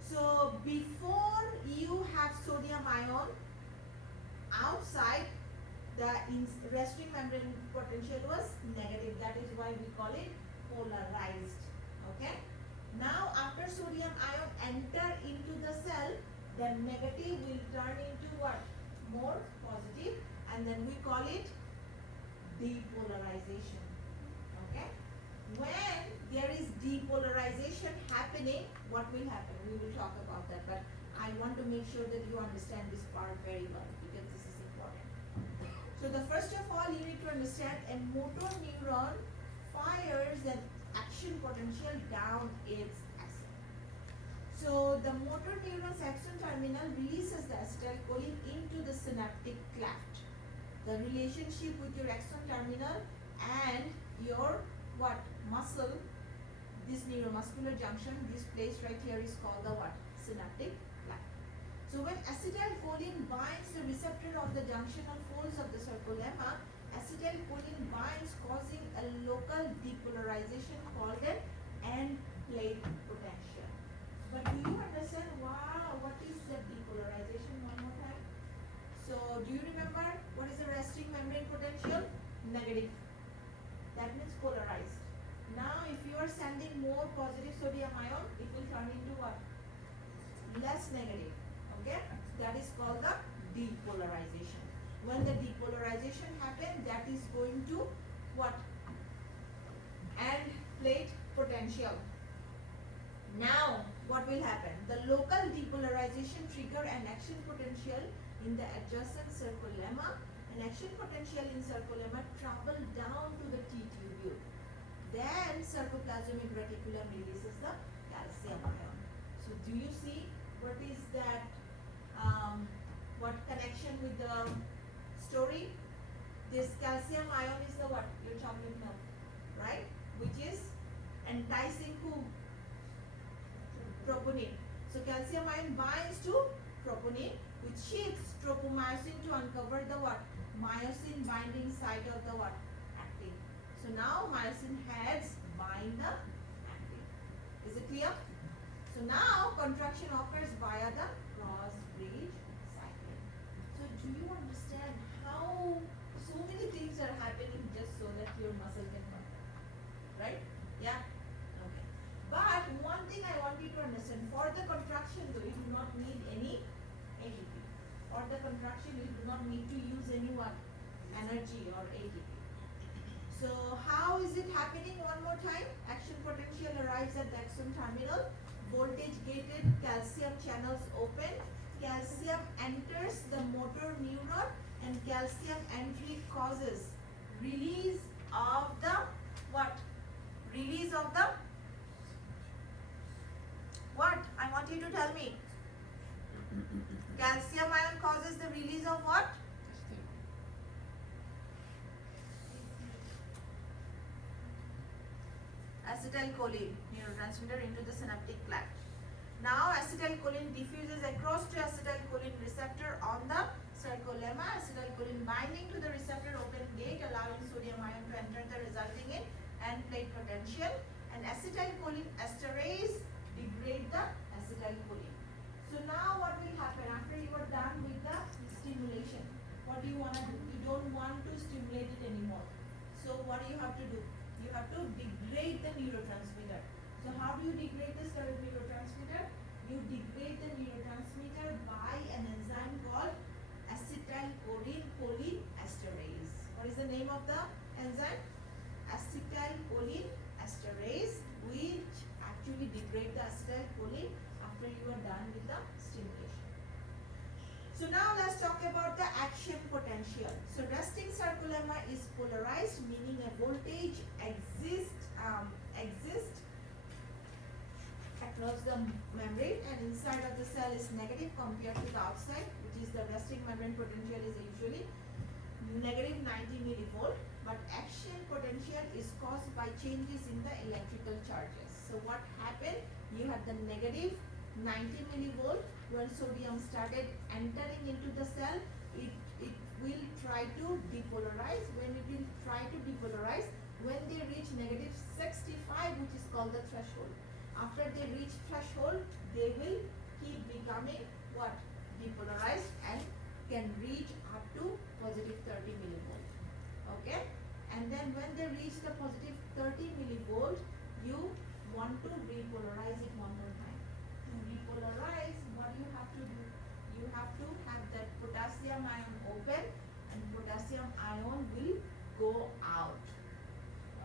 So before you have sodium ion outside, the resting membrane potential was negative. That is why we call it polarized. Okay. Now after sodium ion enter into the cell, the negative will turn into what? More positive, and then we call it depolarization. Okay. When there is depolarization happening, what will happen? We will talk about that, but I want to make sure that you understand this part very well because this is important. So the first of all, you need to understand a motor neuron fires an action potential down its axon. So the motor neuron's axon terminal releases the acetylcholine into the synaptic cleft. The relationship with your axon terminal and your what? Muscle, this neuromuscular junction, this place right here is called the what? Synaptic cleft. So when acetylcholine binds the receptor of the junctional folds of the sarcolemma, acetylcholine binds causing a local depolarization called an end plate potential. But do you understand what is the depolarization one more time? So do you remember what is the resting membrane potential? Negative. That means polarized. Now if you are sending more positive sodium ion, it will turn into what? Less negative. Okay? That is called the depolarization. When the depolarization happens, that is going to what? End plate potential. Now what will happen? The local depolarization trigger an action potential in the adjacent sarcolemma. An action potential in sarcolemma travel down to the T tubule. Then sarcoplasmic reticulum releases the calcium ion. So do you see what is that? What connection with the story? This calcium ion is the what? Your chocolate milk, right? Which is enticing who? Troponin. So calcium ion binds to troponin, which shifts tropomyosin to uncover the what? Myosin binding site of the what? Actin. So now myosin heads bind the actin. Is it clear? So now contraction occurs via the cross bridge cycle. So do you understand how so many things are happening just so that your muscle can contract? Right? Yeah? Okay. But one thing I want you to understand, for the contraction though, you do not need any ATP. For the contraction, you do not need to use any what? Energy or ATP. So how is it happening one more time? Action potential arrives at the axon terminal. Voltage gated calcium channels open. Calcium enters the motor neuron, and calcium entry causes release of the what? Release of the what? I want you to tell me. Calcium ion causes the release of what? Acetylcholine neurotransmitter into the synaptic cleft. Now acetylcholine diffuses across to acetylcholine receptor on the sarcolemma. Acetylcholine binding to the receptor open gate, allowing sodium ion to enter, the resulting in end plate potential. and acetylcholine esterase degrade the acetylcholine. So now what will happen after you are done with the stimulation? What do you want to do? You don't want to stimulate it anymore. So what do you have to do? You have to degrade the neurotransmitter. So how do you degrade this neurotransmitter? You degrade the neurotransmitter by an enzyme called acetylcholine esterase. What is the name of the enzyme? Acetylcholine esterase, which actually degrade the acetylcholine after you are done with the stimulation. So now let's talk about the action potential. So resting sarcolemma is polarized, meaning a voltage exists across the membrane, and inside of the cell is negative compared to the outside, which is the resting membrane potential is usually negative 90 millivolt, but action potential is caused by changes in the electrical charges. So what happened? You had the negative 90 millivolt. When sodium started entering into the cell, it will try to depolarize. When it will try to depolarize, when they reach negative 65, which is called the threshold. After they reach threshold, they will keep becoming what? Depolarized and can reach up to positive 30 millivolt. Okay? And then when they reach the positive 30 millivolt, you want to repolarize it one more time. To repolarize, what you have to do? You have to have that potassium ion open and potassium ion will go out.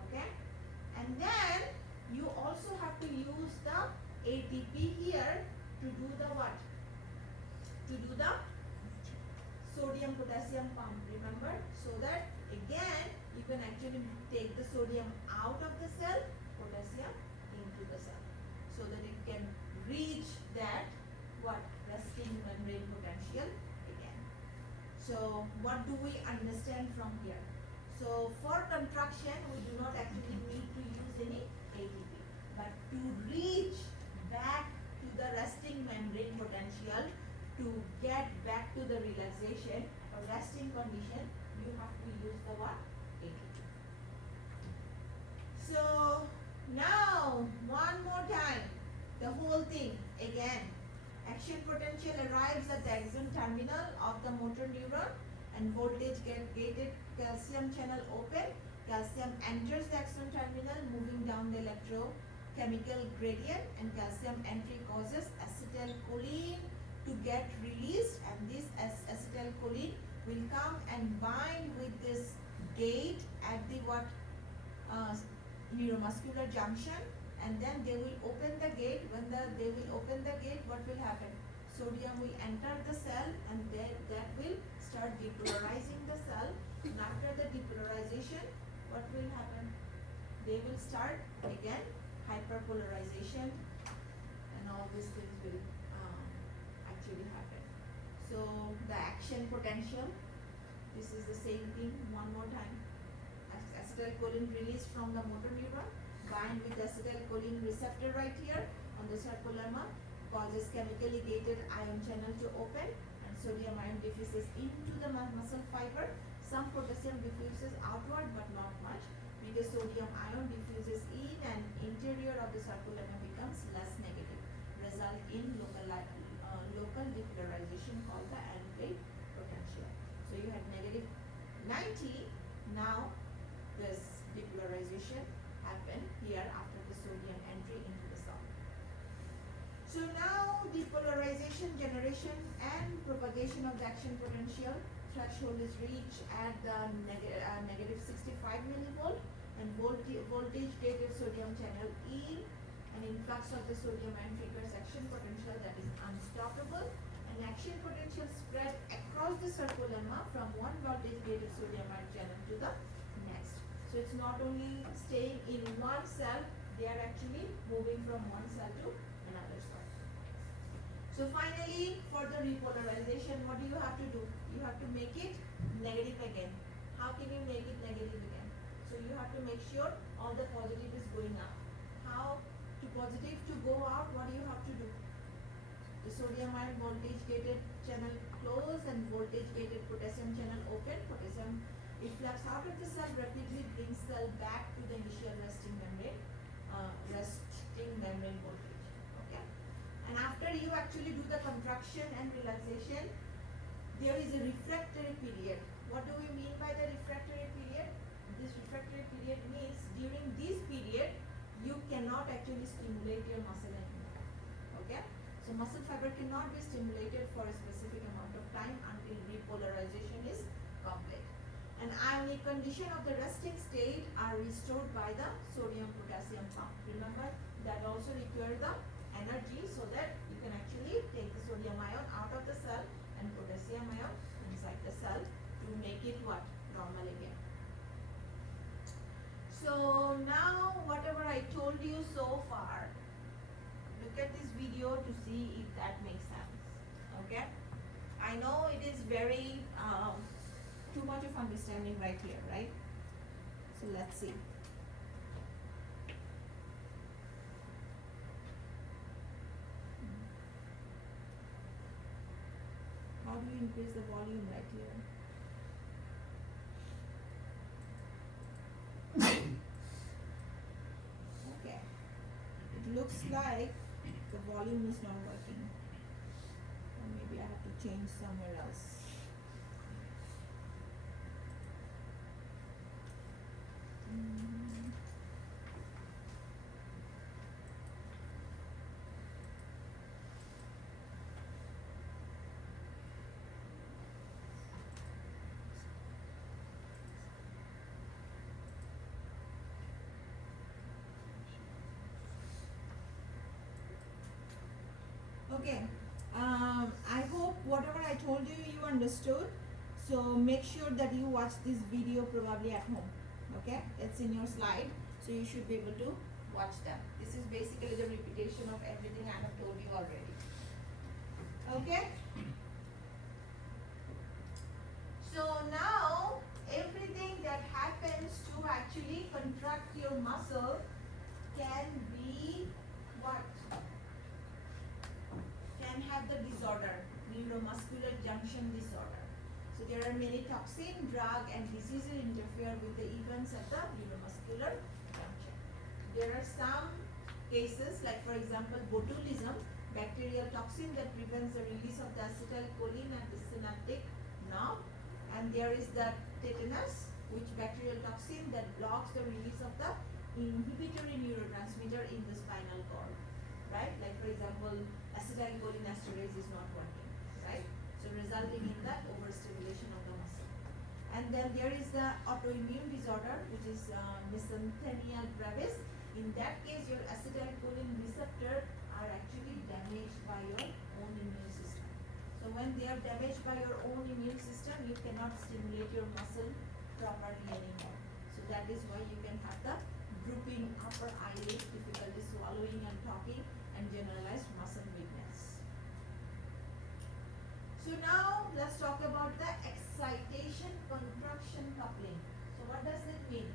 Okay? And then you also have to use the ATP here to do the what? To do the sodium potassium pump, remember? So that again you can actually take the sodium out of the cell, potassium into the cell, so that it can reach that what? Resting membrane potential again. So what do we understand from here? So for contraction we do not actually need to use any ATP, but to reach back to the resting membrane potential, to get back to the relaxation or resting condition, you have to use the what? ATP. So now one more time, the whole thing again. Action potential arrives at the axon terminal of the motor neuron and voltage gated calcium channel open. Calcium enters the axon terminal, moving down the electrochemical gradient, and calcium entry causes acetylcholine to get released, and this acetylcholine will come and bind with this gate at the what? Neuromuscular junction, and then they will open the gate. When they will open the gate, what will happen? Sodium will enter the cell, and then that will start depolarizing the cell. And after the depolarization, what will happen? They will start again hyperpolarization, and all these things will actually happen. So the action potential, this is the same thing one more time. Acetylcholine released from the motor neuron, bind with the acetylcholine receptor right here on the sarcolemma, causes chemically gated ion channel to open, and sodium ion diffuses into the muscle fiber. Some potassium diffuses outward, but not much, because sodium ion diffuses in and interior of the sarcolemma becomes less negative, result in local depolarization called the anechoic potential. So you had negative 90, now this depolarization happen here after the sodium entry into the cell. So now depolarization, generation and propagation of the action potential threshold is reached at the negative 65 millivolt, and voltage gated sodium channel in, an influx of the sodium ion triggers action potential that is unstoppable, and action potential spread across the sarcolemma from one voltage gated sodium ion channel to the next. So it's not only staying in one cell, they are actually moving from one cell to another cell. So finally, for the repolarization, what do you have to do? You have to make it negative again. How can you make it negative again? So you have to make sure all the positive is going up. How to positive to go out? What do you have to do? The sodium ion voltage gated channel close and voltage gated potassium channel open. Potassium efflux out of the cell rapidly brings cell back to the initial resting membrane. resting membrane voltage. Okay, and after you actually do the contraction and relaxation, there is a refractory period. What do we mean by the refractory period? This refractory period means during this period you cannot actually stimulate your muscle anymore. Okay, so muscle fiber cannot be stimulated for a specific amount of time until repolarization is complete. And ionic condition of the resting state are restored by the sodium potassium pump. Remember that also require the energy so that you can actually take the sodium ion out of the cell and potassium ion inside the cell to make it what? Normal again. So now whatever I told you so far, look at this video to see if that makes sense. Okay, I know it is very too much of understanding right here, right? So let's see. How do you increase the volume right here? Okay, it looks like the volume is not working, or maybe I have to change somewhere else. Mm. Okay, I hope whatever I told you, you understood. So make sure that you watch this video probably at home. Okay, it's in your slide, so you should be able to watch them. This is basically the repetition of everything I have told you already. Okay. So now everything that happens to actually contract your muscle can be what? Can have the disorder, neuromuscular junction disorder. So there are many toxin, drug and diseases interfere with the events at the neuromuscular junction. There are some cases like for example botulism, bacterial toxin that prevents the release of the acetylcholine at the synaptic nerve, and there is the tetanus, which bacterial toxin that blocks the release of the inhibitory neurotransmitter in the spinal cord, right? Like for example acetylcholinesterase is not working, right? So resulting in the overstimulation of the muscle. And then there is the autoimmune disorder, which is mesenteria gravis. In that case, your acetylcholine receptor are actually damaged by your own immune system. So when they are damaged by your own immune system, you cannot stimulate your muscle properly anymore. So that is why you can have the drooping upper eyelid, difficulty swallowing and talking, and generalized muscle weakness. So now let's talk about the excitation contraction coupling. So what does it mean?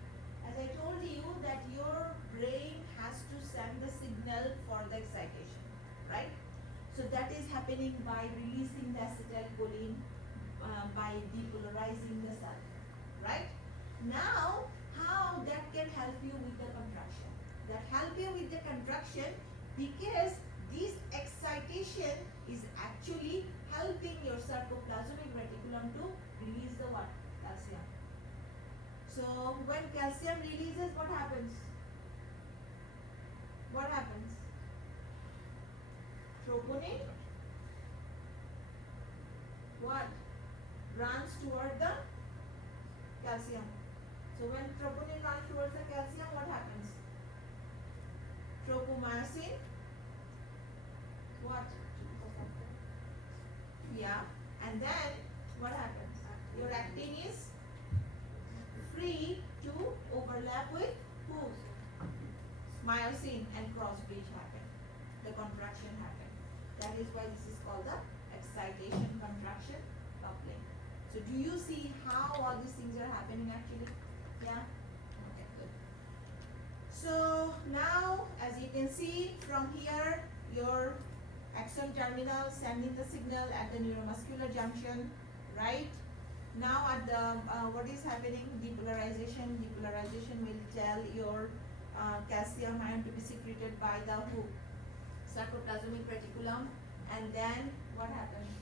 As I told you that your brain has to send the signal for the excitation, right? So that is happening by releasing the acetylcholine, by depolarizing the cell, right? Now, how that can help you with the contraction? That help you with the contraction because this excitation is actually helping your sarcoplasmic reticulum to release the what? Calcium. So when calcium releases, what happens? What happens? Troponin what? Runs toward the calcium. So when troponin runs towards the calcium, what happens? Tropomyosin what? Yeah, and then what happens? Your actin is free to overlap with who? Myosin, and cross bridge happen. The contraction happen. That is why this is called the excitation contraction coupling. So do you see how all these things are happening actually? Yeah? Okay, good. So now as you can see from here, your axon terminal sending the signal at the neuromuscular junction, right? Now at the what is happening? Depolarization will tell your calcium ion to be secreted by the who? Sarcoplasmic reticulum, and then what happens?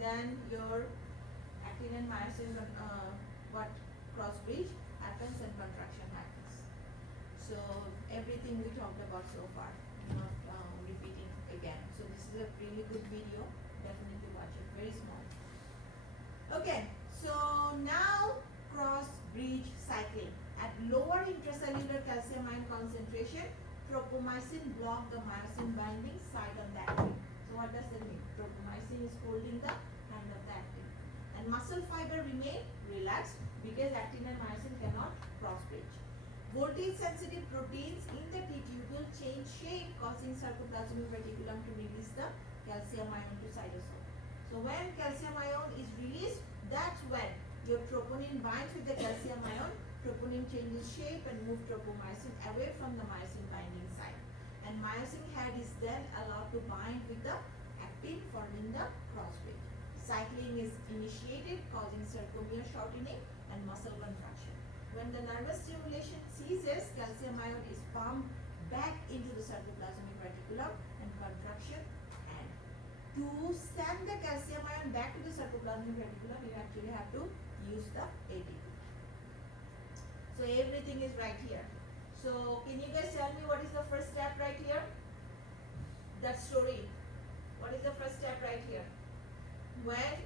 Then your actin and myosin what cross bridge happens and contraction happens. So everything we talked about so far, not repeating again. So this is a really good video. Definitely watch it. Very small. Okay. So now cross bridge cycling. At lower intracellular calcium ion concentration, tropomyosin block the myosin binding site on the actin. So what does that mean? Tropomyosin is holding the hand of the actin. And muscle fiber remain relaxed because actin and myosin cannot cross bridge. Voltage sensitive proteins in the T tubule change shape, causing sarcoplasmic reticulum to release the calcium ion to cytosol. So when calcium ion is released, that's when your troponin binds with the calcium ion. Troponin changes shape and moves tropomyosin away from the myosin binding site. And myosin head is then allowed to bind with the actin, forming the cross bridge. Cycling is initiated, causing sarcomere shortening and muscle contraction. When the nervous stimulation ceases, calcium ion is pumped back into the sarcoplasmic reticulum and contraction and to send the calcium ion back to the sarcoplasmic reticulum, you actually have to use the ATP. So everything is right here. So can you guys tell me what is the first step right here? That story. What is the first step right here? When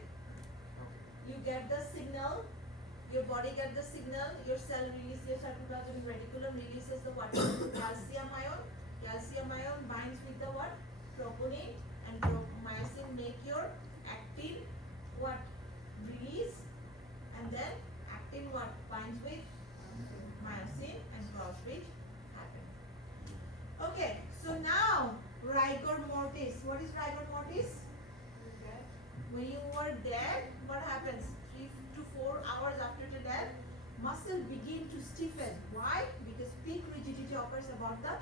you get the signal, your body gets the signal, your cell releases, your sarcoplasmic reticulum releases the what? Calcium ion. Calcium ion binds with the what? Troponin, and myosin make your actin what? Release, and then actin what? Binds with myosin and cross bridge happen. Okay, so now rigor mortis. What is rigor mortis? When you were dead, what happens? 3 to 4 hours after the death, muscle begin to stiffen. Why? Because peak rigidity occurs about the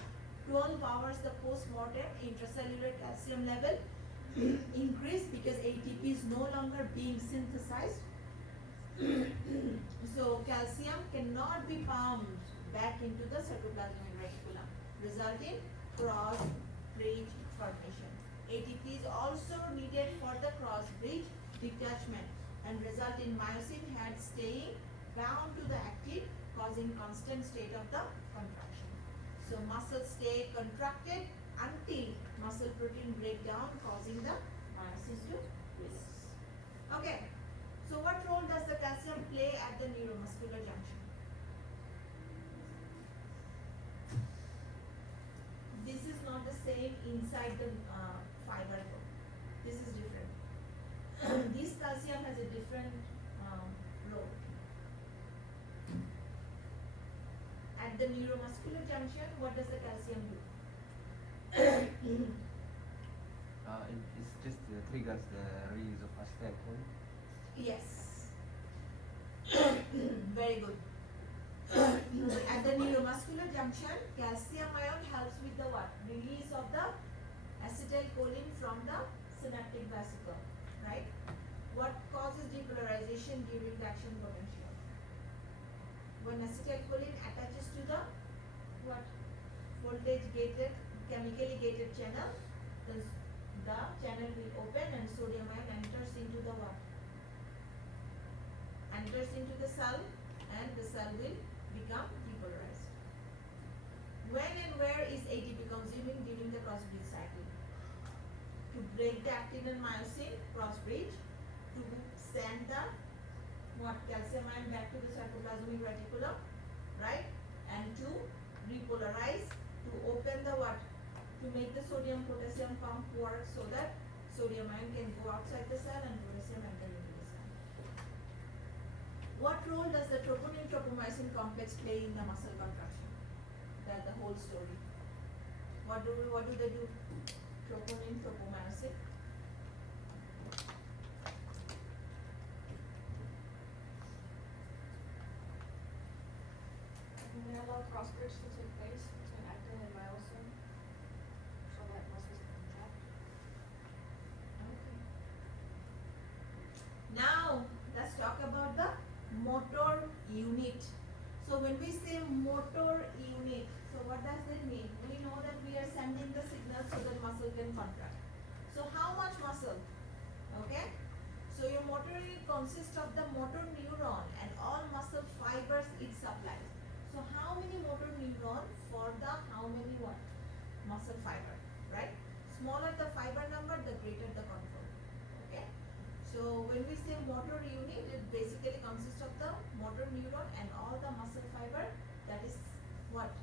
12 hours the post-mortem. Intracellular calcium level increase because ATP is no longer being synthesized. So calcium cannot be pumped back into the sarcoplasmic reticulum, resulting cross bridge formation. ATP is also needed for the cross bridge detachment and result in myosin head staying bound to the actin, causing constant state of the contraction. So muscles stay contracted until muscle protein breakdown, causing the myosin to release. Okay. So what role does the calcium play at the neuromuscular junction? This is not the same inside the fiber though. This is different. This calcium has a different role. At the neuromuscular junction, what does the calcium do? It's just triggers the release of acetylcholine. Yes. Very good. At the neuromuscular junction, calcium ion helps with the what? Release of the acetylcholine from the synaptic vesicle, right? What causes depolarization during the action potential? When acetylcholine attaches to the what? Voltage gated, chemically gated channel, the channel will open and sodium ion enters into the what? Enters into the cell and the cell will become depolarized. When and where is ATP consuming during the cross bridge cycle? To break the actin and myosin cross bridge, to send the what? Calcium ion back to the sarcoplasmic reticulum, right? And to repolarize, to open the what? To make the sodium potassium pump work so that sodium ion can go outside the cell and potassium enter into the cell. What role does the troponin tropomyosin complex play in the muscle contraction? That's the whole story. What do they do? Troponin tropomyosin. And they allow cross bridge to take place between actin and myosin, so that muscles can contract. Okay. Now let's talk about the motor unit. So when we say motor unit, what does that mean? We know that we are sending the signal so that muscle can contract. So how much muscle? Okay? So your motor unit consists of the motor neuron and all muscle fibers it supplies. So how many motor neuron for the how many what? Muscle fiber, right? Smaller the fiber number, the greater the control. Okay? So when we say motor unit, it basically consists of the motor neuron and all the muscle fiber that is what?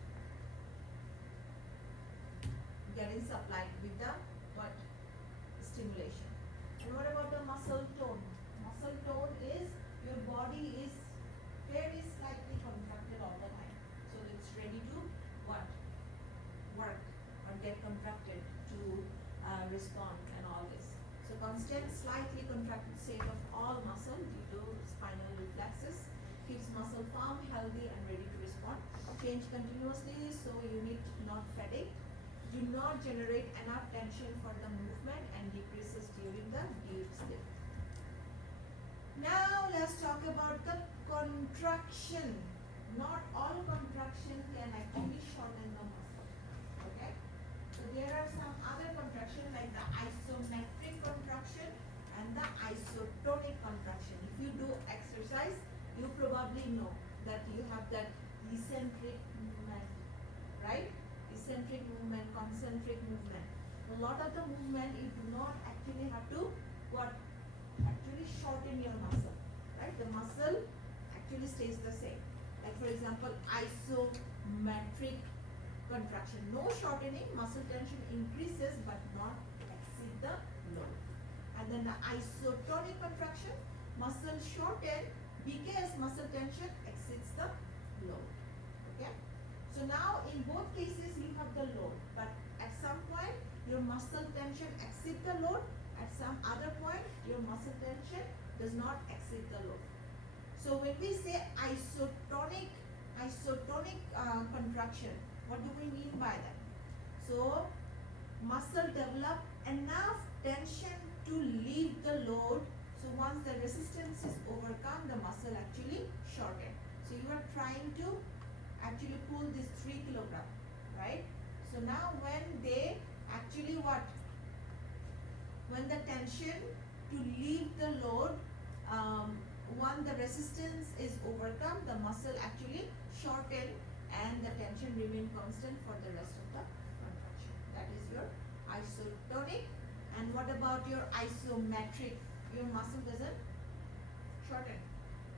Getting supplied with the what? Stimulation. And what about the muscle tone? Muscle tone is your body is very slightly contracted all the time. So it's ready to what? Work or get contracted to respond and all this. So constant slightly contracted state of all muscle due to spinal reflexes keeps muscle firm, healthy and ready to respond. Change continuously so unit not fatigue. Do not generate enough tension for the movement and decreases during the deep sleep. Now let's talk about the contraction. Not all contraction can actually shorten the muscle. Okay? So there are some other contraction like the isometric contraction and the isotonic contraction. If you do exercise, you probably know that you have that eccentric movement, right? Eccentric movement, concentric movement. A lot of the movement you do not actually have to what? Actually shorten your muscle, right? The muscle actually stays the same. Like for example, isometric contraction. No shortening, muscle tension increases but not exceed the load. And then the isotonic contraction, muscle shorten because muscle tension exceeds the load. Okay? So now in both cases you have the load, but at some point your muscle tension exceeds the load, at some other point your muscle tension does not exceed the load. So when we say isotonic contraction, what do we mean by that? So muscle develop enough tension to leave the load. So once the resistance is overcome, the muscle actually shorten. So you are trying to actually pull this 3 kilogram, right? So now when they actually what? When the tension to leave the load, when the resistance is overcome, the muscle actually shorten and the tension remain constant for the rest of the contraction. That is your isotonic. And what about your isometric? Your muscle doesn't shorten.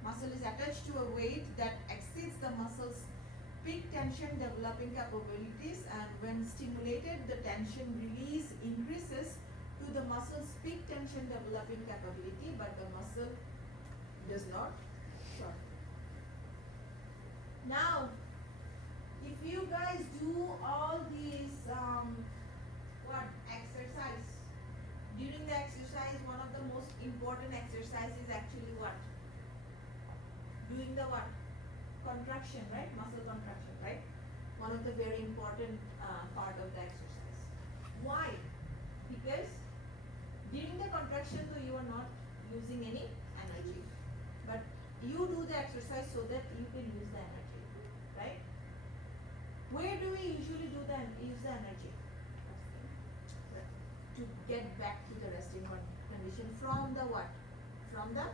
Muscle is attached to a weight that exceeds the muscle's peak tension developing capabilities, and when stimulated, the tension release increases to the muscle's peak tension developing capability, but the muscle does not shorten. Now, if you guys do all these exercise, during the exercise, one of the most important exercise is actually what? Doing the what? Contraction, right? Muscle contraction, right? One of the very important part of the exercise. Why? Because during the contraction, though, you are not using any energy, but you do the exercise so that you can use the energy, right? Where do we usually use the energy? To get back to the resting condition from the what? From the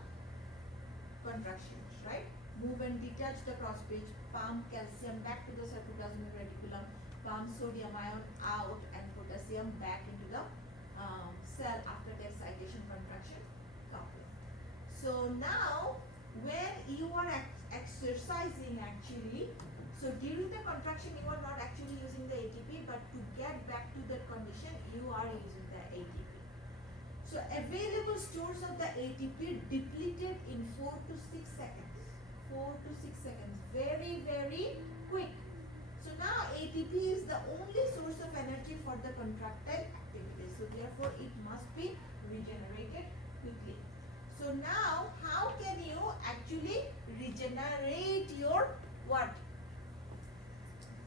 contractions, right? Move and detach the cross bridge, pump calcium back to the sarcoplasmic reticulum, pump sodium ion out and potassium back into the cell after the excitation contraction coupling. So now when you are exercising actually, so during the contraction you are not actually using the ATP, but to get back to that condition you are using the ATP. So available stores of the ATP depleted in 4 to 6 seconds. 4 to 6 seconds, very, very quick. So now ATP is the only source of energy for the contractile activity. So therefore it must be regenerated quickly. So now how can you actually regenerate your what?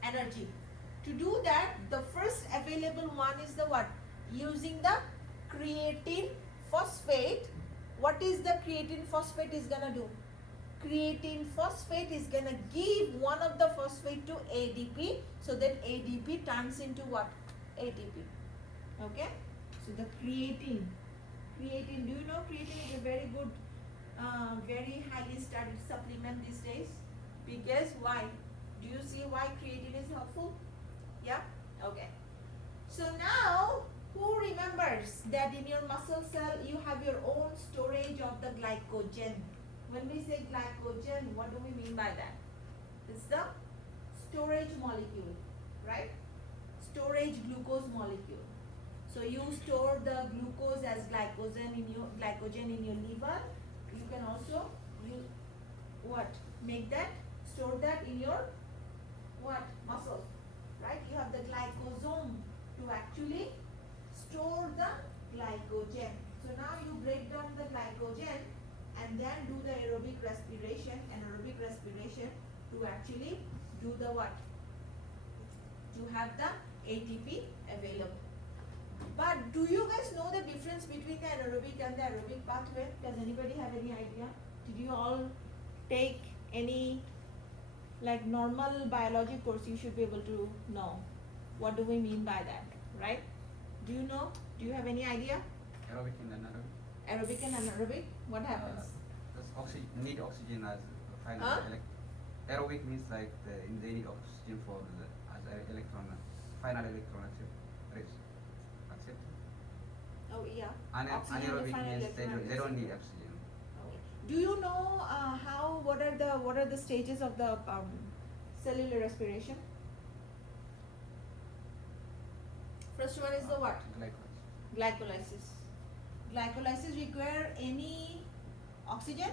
Energy. To do that, the first available one is the what? Using the creatine phosphate. What is the creatine phosphate is gonna do? creatine phosphate is gonna give one of the phosphate to ADP, so that ADP turns into what? ATP. Okay? So the creatine, do you know creatine is a very good, very highly studied supplement these days? Because why? Do you see why creatine is helpful? Yeah? Okay. So now, who remembers that in your muscle cell you have your own storage of the glycogen? When we say glycogen, what do we mean by that? It's the storage molecule, right? Storage glucose molecule. So you store the glucose as glycogen in your liver. You can also store that in your muscle, right? You have the glycosome to actually store the glycogen. So now you break down the glycogen and then do the aerobic respiration to actually do the what? To have the ATP available. But do you guys know the difference between the anaerobic and the aerobic pathway? Does anybody have any idea? Did you all take any like normal biology course? You should be able to know. What do we mean by that, right? Do you know? Do you have any idea? Aerobic and anaerobic. Aerobic and anaerobic, what happens? Need oxygen as a final aerobic means like they need oxygen for as electron, final electron accept. Oh yeah. Oxygen, the Anaerobic final means electron they don't need oxygen. Okay. Do you know what are the stages of the cellular respiration? First one is the what? Glycolysis. Glycolysis require any oxygen?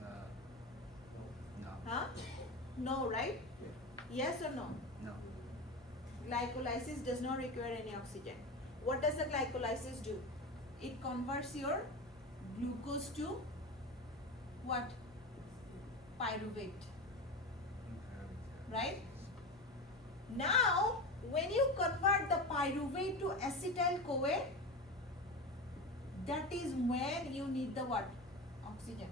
No. Huh? No, right? Yes or no? No. Glycolysis does not require any oxygen. What does the glycolysis do? It converts your glucose to what? Pyruvate. Right? Now, when you convert the pyruvate to acetyl-CoA, that is when you need the what? Oxygen.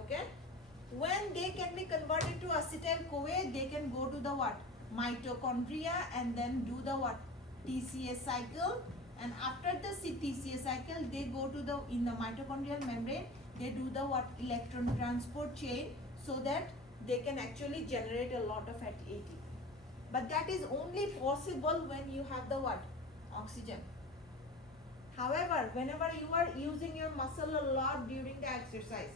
Okay? When they can be converted to acetyl-CoA, they can go to the what? Mitochondria and then do the what? TCA cycle. And after the TCA cycle, they go to in the mitochondrial membrane, they do the what? Electron transport chain, so that they can actually generate a lot of ATP. But that is only possible when you have the what? Oxygen. However, whenever you are using your muscle a lot during the exercise,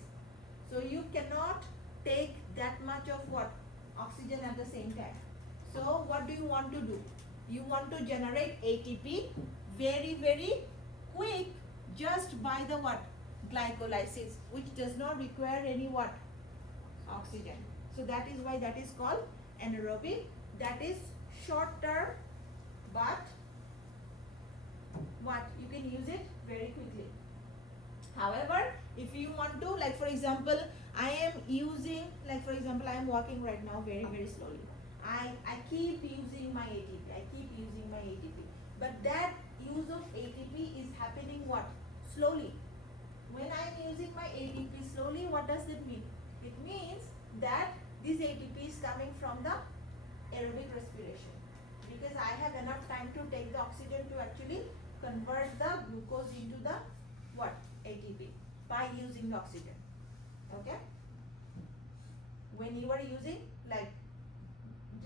so you cannot take that much of what? Oxygen at the same time. So what do you want to do? You want to generate ATP very, very quick just by the what? Glycolysis, which does not require any what? Oxygen. So that is why that is called anaerobic. That is short term, but what? You can use it very quickly. However, if you want to, like for example, I am walking right now very, very slowly. I keep using my ATP. But that use of ATP is happening what? Slowly. When I am using my ATP slowly, what does it mean? It means that this ATP is coming from the aerobic respiration. Because I have enough time to take the oxygen to actually convert the glucose into the what? ATP by using the oxygen. Okay? When you are using like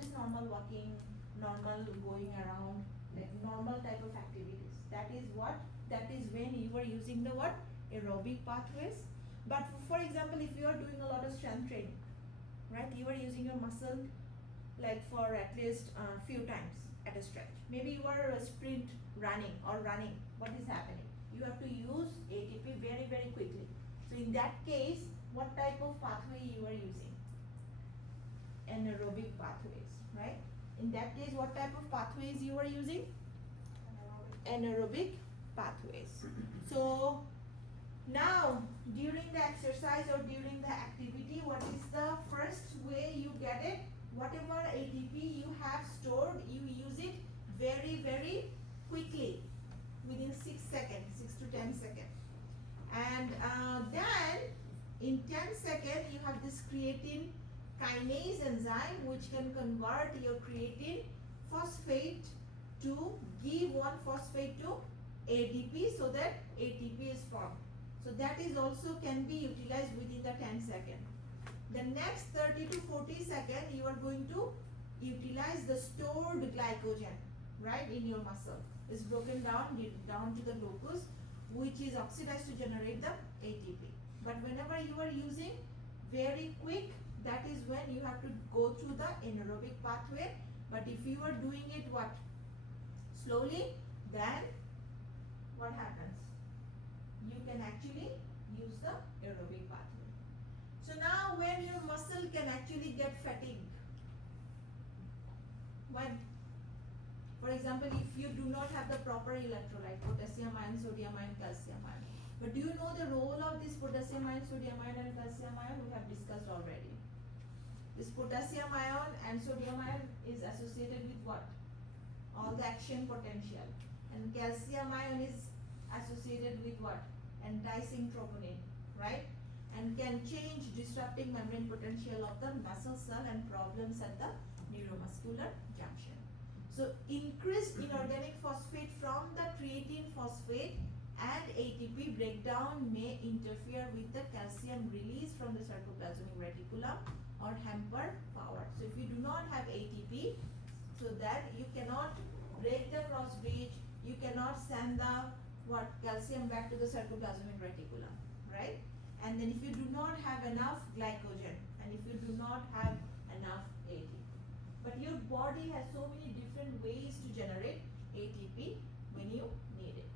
just normal walking, normal going around, like normal type of activities. That is what? That is when you are using the what? Aerobic pathways. But for example, if you are doing a lot of strength training, right? You are using your muscle like for at least few times at a stretch. Maybe you are sprint running. What is happening? You have to use ATP very, very quickly. So in that case, what type of pathway you are using? Anaerobic pathways, right? In that case, what type of pathways you are using? Anaerobic pathways. So now, during the exercise or during the activity, what is the first way you get it? Whatever ATP you have stored, you use it very, very quickly, within 6 seconds, 6 to 10 seconds. And in 10 seconds you have this creatine kinase enzyme which can convert your creatine phosphate to give one phosphate to ADP so that ATP is formed. So that is also can be utilized within the 10 seconds. The next 30 to 40 seconds you are going to utilize the stored glycogen, right, in your muscle. It's broken down to the glucose which is oxidized to generate the ATP. But whenever you are using very quick, that is when you have to go through the anaerobic pathway. But if you are doing it what? Slowly, then what happens? You can actually use the aerobic pathway. So now when your muscle can actually get fatigued, when, for example, if you do not have the proper electrolyte, potassium ion, sodium ion, calcium ion. But do you know the role of this potassium ion, sodium ion and calcium ion? We have discussed already. This potassium ion and sodium ion is associated with what? All the action potential. And calcium ion is associated with what? Enticing troponin, right? And can change disrupting membrane potential of the muscle cell and problems at the neuromuscular junction. So increased inorganic phosphate from the creatine phosphate and ATP breakdown may interfere with the calcium release from the sarcoplasmic reticulum or hamper power. So if you do not have ATP, so that you cannot break the cross bridge, you cannot send the calcium back to the sarcoplasmic reticulum, right? And then if you do not have enough glycogen and if you do not have enough ATP. But your body has so many different ways to generate ATP when you need it.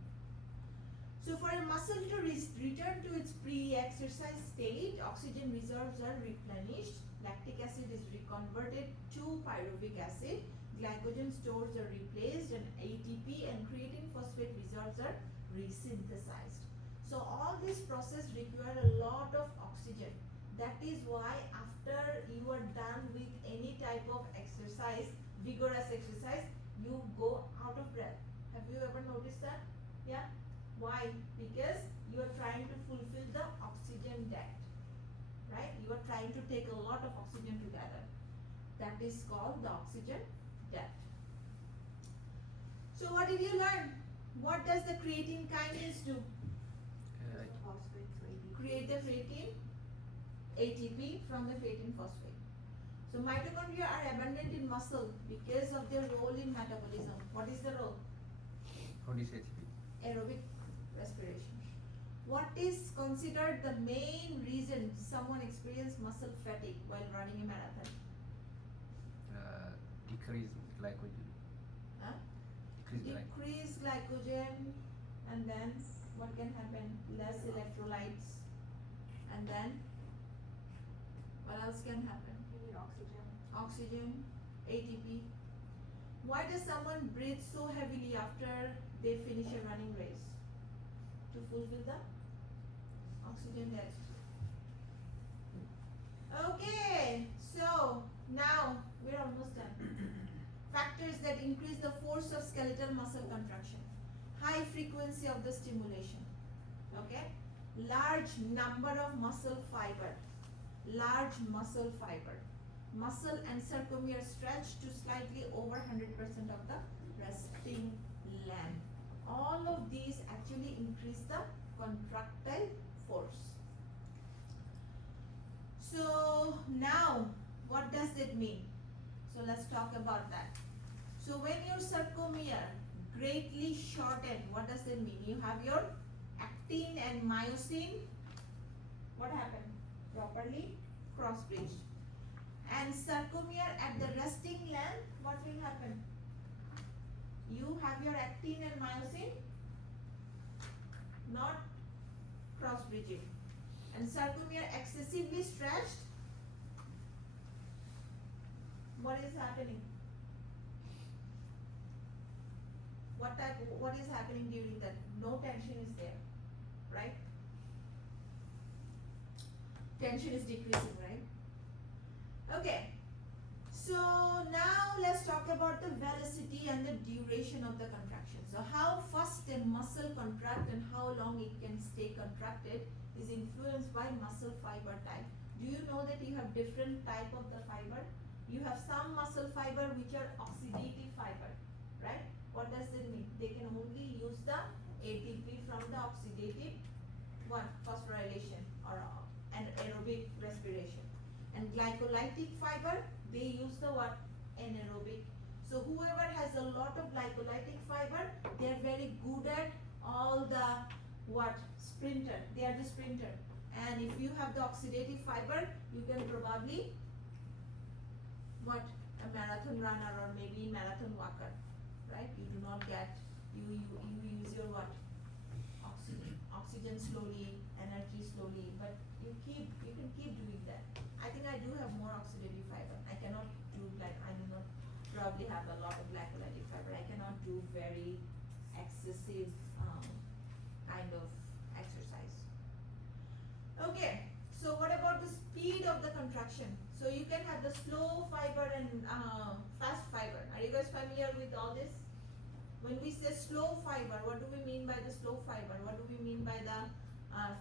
So for a muscle to return to its pre-exercise state, oxygen reserves are replenished, lactic acid is reconverted to pyruvic acid, glycogen stores are replaced, and ATP and creatine phosphate reserves are resynthesized. So all this process require a lot of oxygen. That is why after you are done with any type of exercise, vigorous exercise, you go out of breath. Have you ever noticed that? Yeah? Why? Because you are trying to fulfill the oxygen debt, right? You are trying to take a lot of oxygen together. That is called the oxygen debt. So what did you learn? What does the creatine kinase do? Phosphate to ADP. Create the creatine ATP from the creatine phosphate. So mitochondria are abundant in muscle because of their role in metabolism. What is the role? Produce ATP. Aerobic respiration. What is considered the main reason someone experiences muscle fatigue while running a marathon? Decrease glycogen. Huh? Decrease glycogen. Decrease glycogen, and then what can happen? Less electrolytes, and then what else can happen? You need oxygen. Oxygen, ATP. Why does someone breathe so heavily after they finish a running race? To fulfill the oxygen debt. Okay, so now we're almost done. Factors that increase the force of skeletal muscle contraction. High frequency of the stimulation. Okay? Large number of muscle fiber. Large muscle fiber. Muscle and sarcomere stretch to slightly over 100% of the resting length. All of these actually increase the contractile force. So now, what does it mean? So let's talk about that. So when your sarcomere greatly shorten, what does it mean? You have your actin and myosin, what happened? Properly cross-bridged. And sarcomere at the resting length, what will happen? You have your actin and myosin not cross-bridging. And sarcomere excessively stretched, what is happening? What is happening during that? No tension is there, right? Tension is decreasing, right? Okay. So now let's talk about the velocity and the duration of the contraction. So how fast a muscle contract and how long it can stay contracted is influenced by muscle fiber type. Do you know that you have different type of the fiber? You have some muscle fiber which are oxidative fiber, right? What does it mean? They can only use the ATP from the oxidative one phosphorylation or an aerobic respiration. And glycolytic fiber, they use the what? Anaerobic. So whoever has a lot of glycolytic fiber, they are very good at all the what? Sprinter. They are the sprinter. And if you have the oxidative fiber, you can probably what? A marathon runner or maybe marathon walker, right? You do not get, you use your what? Oxygen slowly, energy slowly, but you can keep doing that. I think I do have more oxidative fiber. I cannot do I do not probably have a lot of glycolytic fiber. I cannot do very excessive kind of exercise. Okay, so what about the speed of the contraction? So you can have the slow fiber and fast fiber. Are you guys familiar with all this? When we say slow fiber, what do we mean by the slow fiber? What do we mean by the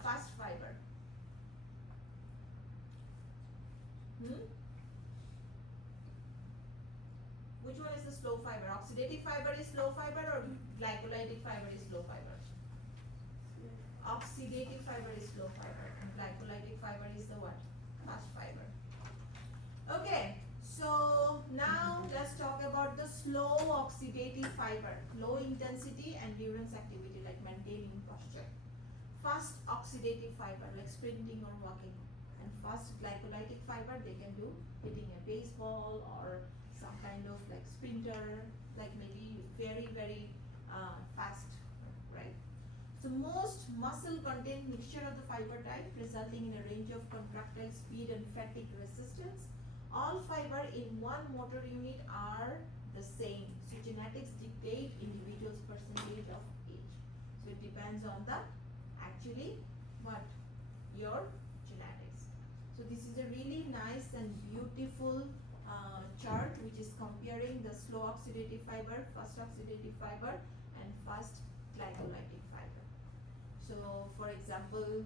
fast fiber? Which one is the slow fiber? Oxidative fiber is slow fiber or glycolytic fiber is slow fiber? Oxidative fiber is slow fiber and glycolytic fiber is the what? Fast fiber. Okay, so now let's talk about the slow oxidative fiber. Low intensity endurance activity like maintaining posture. Fast oxidative fiber like sprinting or walking. And fast glycolytic fiber, they can do hitting a baseball or some kind of like sprinter, like maybe very fast, right? So most muscle contain mixture of the fiber type resulting in a range of contractile speed and fatigue resistance. All fiber in one motor unit are the same. So genetics dictate individual's percentage of age. So it depends on the actually what? Your genetics. So this is a really nice and beautiful chart which is comparing the slow oxidative fiber, fast oxidative fiber and fast glycolytic fiber. So for example,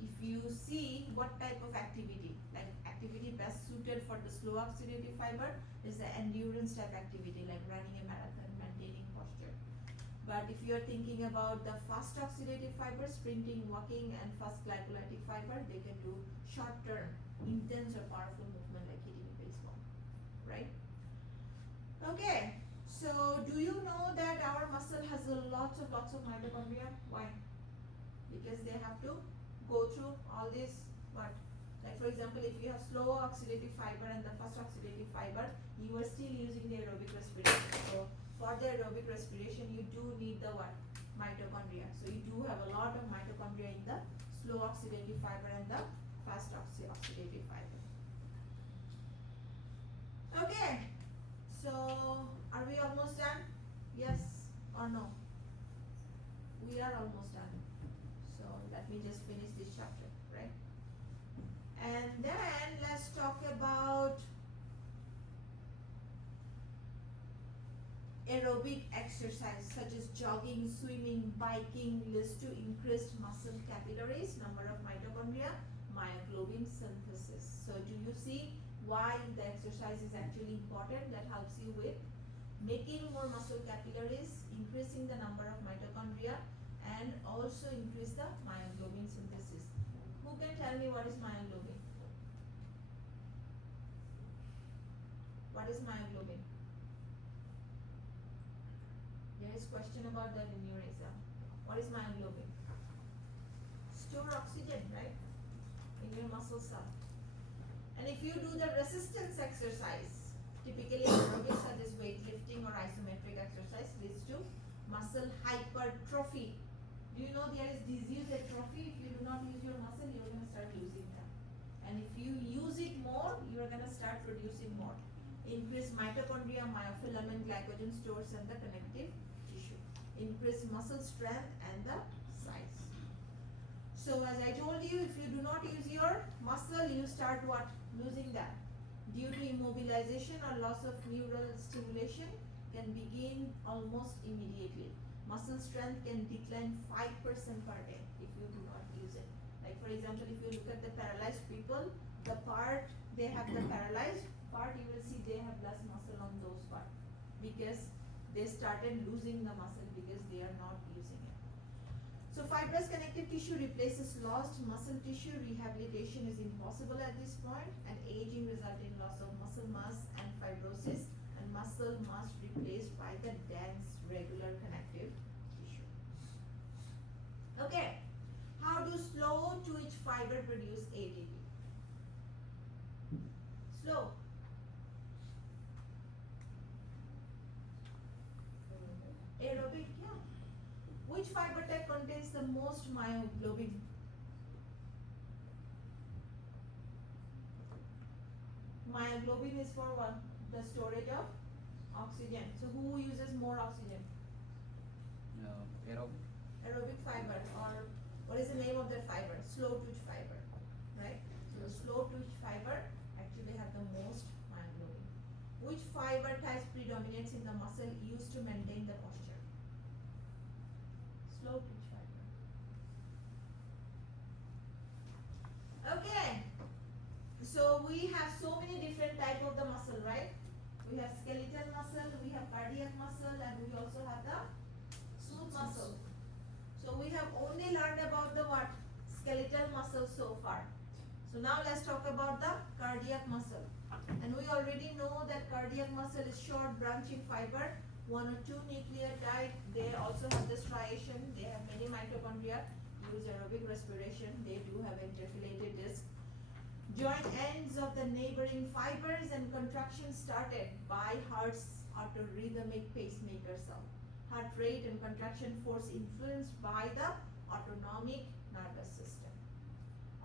if you see what type of activity, like activity best suited for the slow oxidative fiber is the endurance type activity like running a marathon, maintaining posture. But if you are thinking about the fast oxidative fiber, sprinting, walking and fast glycolytic fiber, they can do short term, intense or powerful movement like hitting a baseball, right? Okay, so do you know that our muscle has lots of mitochondria? Why? Because they have to go through all this what? Like for example, if you have slow oxidative fiber and the fast oxidative fiber, you are still using the aerobic respiration. So for the aerobic respiration, you do need the what? Mitochondria. So you do have a lot of mitochondria in the slow oxidative fiber and the fast oxidative fiber. Okay, so are we almost done? Yes or no? We are almost done. So let me just finish this chapter, right? And then let's talk about aerobic exercise such as jogging, swimming, biking leads to increased muscle capillaries, number of mitochondria, myoglobin synthesis. So do you see why the exercise is actually important? That helps you with making more muscle capillaries, increasing the number of mitochondria and also increase the myoglobin synthesis. Who can tell me what is myoglobin? What is myoglobin? There is question about that in your exam. What is myoglobin? Store oxygen, right? In your muscle cell. And if you do the resistance exercise, typically aerobics such as weightlifting or isometric exercise leads to muscle hypertrophy. Do you know there is disease atrophy? If you do not use your muscle, you are going to start losing them. And if you use it more, you are going to start producing more. Increase mitochondria, myofilament, glycogen stores and the connective tissue. Increase muscle strength and the size. So as I told you, if you do not use your muscle, you start what? Losing that. due to immobilization or loss of neural stimulation can begin almost immediately. Muscle strength can decline 5% per day if you do not use it. Like for example, if you look at the paralyzed people, the part they have the paralyzed part, you will see they have less muscle on those parts because they started losing the muscle because they are not using it. So fibrous connective tissue replaces lost muscle tissue. Rehabilitation is impossible at this point, and aging results in loss of muscle mass and fibrosis, and muscle mass replaced by the dense regular connective tissue. Okay, how do slow twitch fiber produce ATP? Slow. Aerobic, yeah. Which fiber type contains the most myoglobin? Myoglobin is for what? The storage of oxygen. So who uses more oxygen? Aerobic. Aerobic fiber, or what is the name of that fiber? Slow twitch fiber, right? So the slow twitch fiber actually have the most myoglobin. Which fiber type predominates in the muscle used to maintain the posture? Slow twitch fiber. Okay. So we have so many different type of the muscle, right? We have skeletal muscle, we have cardiac muscle, and we also have the smooth muscle. So we have only learned about the what? Skeletal muscle so far. So now let's talk about the cardiac muscle. And we already know that cardiac muscle is short branching fiber, 1 or 2 nucleotide. They also have the striation. They have many mitochondria, use aerobic respiration. They do have intercalated disc. Joint ends of the neighboring fibers, and contraction started by heart's autorhythmic pacemaker cell. Heart rate and contraction force influenced by the autonomic nervous system.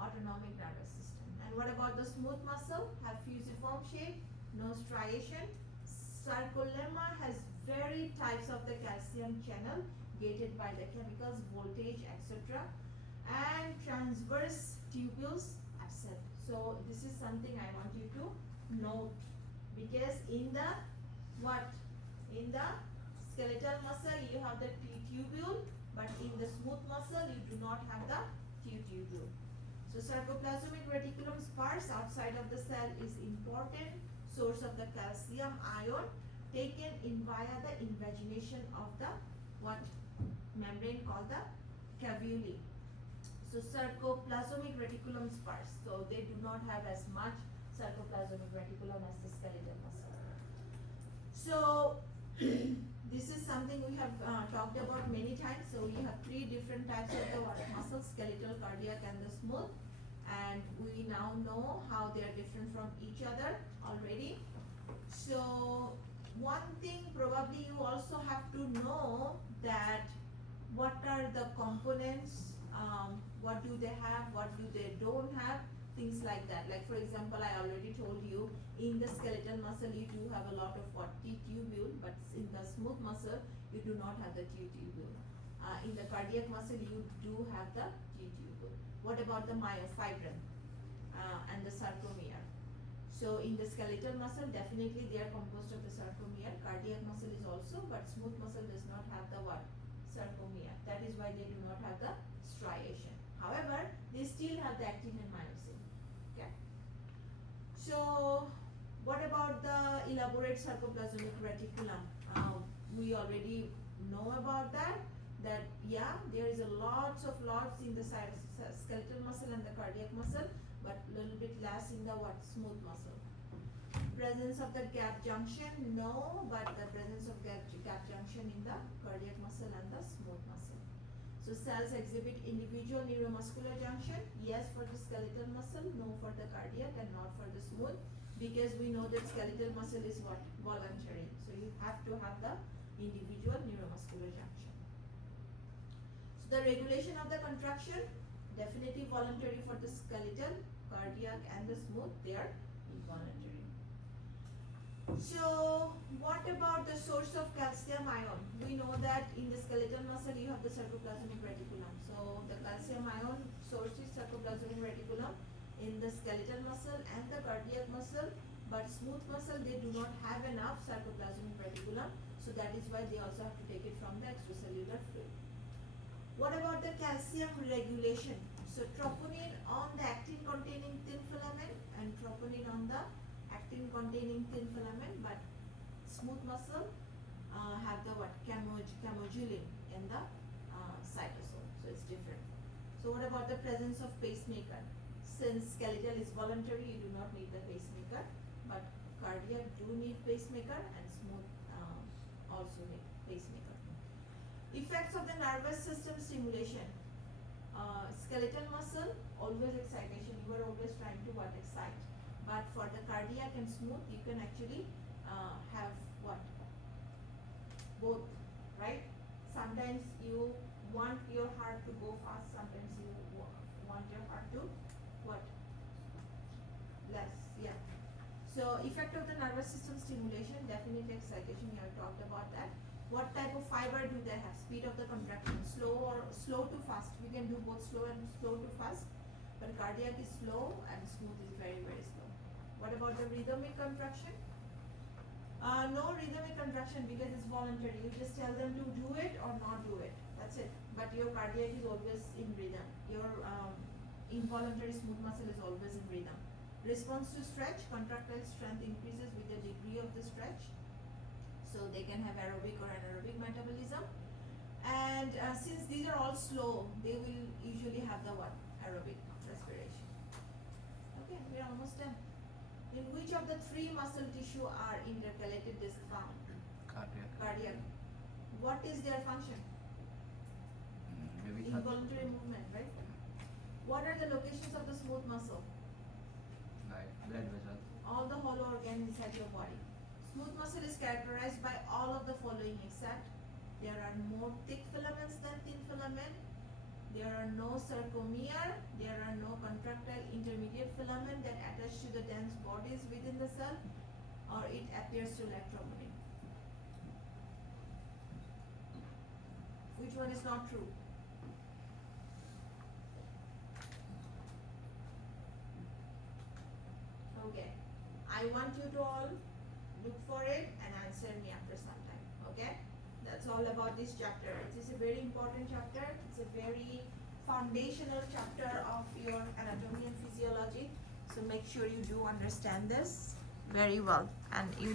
Autonomic nervous system. And what about the smooth muscle? Have fusiform shape, no striation. Sarcolemma has varied types of the calcium channel gated by the chemicals, voltage, etc. And transverse tubules absent. So this is something I want you to note, because in the what? In the skeletal muscle you have the T-tubule, but in the smooth muscle you do not have the T-tubule. So sarcoplasmic reticulum sparse outside of the cell is important source of the calcium ion taken in via the invagination of the what membrane called the cavuli. So sarcoplasmic reticulum sparse. So they do not have as much sarcoplasmic reticulum as the skeletal muscle. So this is something we have talked about many times. So you have 3 different types of the muscle: skeletal, cardiac, and the smooth. And we now know how they are different from each other already. So one thing probably you also have to know that what are the components, what do they have, what do they don't have, things like that. Like for example, I already told you in the skeletal muscle you do have a lot of what? T-tubule, but in the smooth muscle you do not have the T-tubule. In the cardiac muscle you do have the T-tubule. What about the myofibrin and the sarcomere? So in the skeletal muscle definitely they are composed of the sarcomere. Cardiac muscle is also, but smooth muscle does not have the what? Sarcomere. That is why they do not have the striation. However, they still have the actin and myosin. Okay. So what about the elaborate sarcoplasmic reticulum? We already know about that. That yeah, there is a lots in the skeletal muscle and the cardiac muscle, but little bit less in the what? Smooth muscle. Presence of the gap junction, no, but the presence of gap junction in the cardiac muscle and the smooth muscle. So cells exhibit individual neuromuscular junction, yes for the skeletal muscle, no for the cardiac, and not for the smooth, because we know that skeletal muscle is what? Voluntary. So you have to have the individual neuromuscular junction. So the regulation of the contraction, definitely voluntary for the skeletal, cardiac, and the smooth, they are involuntary. So what about the source of calcium ion? We know that in the skeletal muscle you have the sarcoplasmic reticulum. So the calcium ion source is sarcoplasmic reticulum in the skeletal muscle and the cardiac muscle, But smooth muscle, they do not have enough sarcoplasmic reticulum, so that is why they also have to take it from the extracellular fluid. What about the calcium regulation? So troponin on the actin containing thin filament and troponin on the actin containing thin filament, but smooth muscle have the what? Camogulin in the cytosol, so it's different. So what about the presence of pacemaker? Since skeletal is voluntary, you do not need the pacemaker, but cardiac do need pacemaker and smooth also need pacemaker. Effects of the nervous system stimulation. Skeletal muscle, always excitation, you are always trying to what? Excite. But for the cardiac and smooth, you can actually have what? Both, right? Sometimes you want your heart to go fast, sometimes you want your heart to what? Less, yeah. So effect of the nervous system stimulation, definite excitation, we have talked about that. What type of fiber do they have? Speed of the contraction, slow to fast. We can do both slow to fast, but cardiac is slow and smooth is very, very slow. What about the rhythmic contraction? No rhythmic contraction because it's voluntary. You just tell them to do it or not do it. That's it. But your cardiac is always in rhythm. Your involuntary smooth muscle is always in rhythm. Response to stretch, contractile strength increases with the degree of the stretch. So they can have aerobic or anaerobic metabolism. And since these are all slow, they will usually have the what? Aerobic respiration. Okay, we're almost done. In which of the three muscle tissue are intercalated disc found? Cardiac. Cardiac. What is their function? Maybe touch. Involuntary movement, right? What are the locations of the smooth muscle? Like blood vessels. All the hollow organs inside your body. Smooth muscle is characterized by all of the following except there are more thick filaments than thin filament. There are no sarcomere, there are no contractile intermediate filament that attach to the dense bodies within the cell, or it appears to lack troponin. Which one is not true? Okay, I want you to all look for it and answer me after some time, okay? That's all about this chapter. It is a very important chapter. It's a very foundational chapter of your anatomy and physiology. So make sure you do understand this very well and you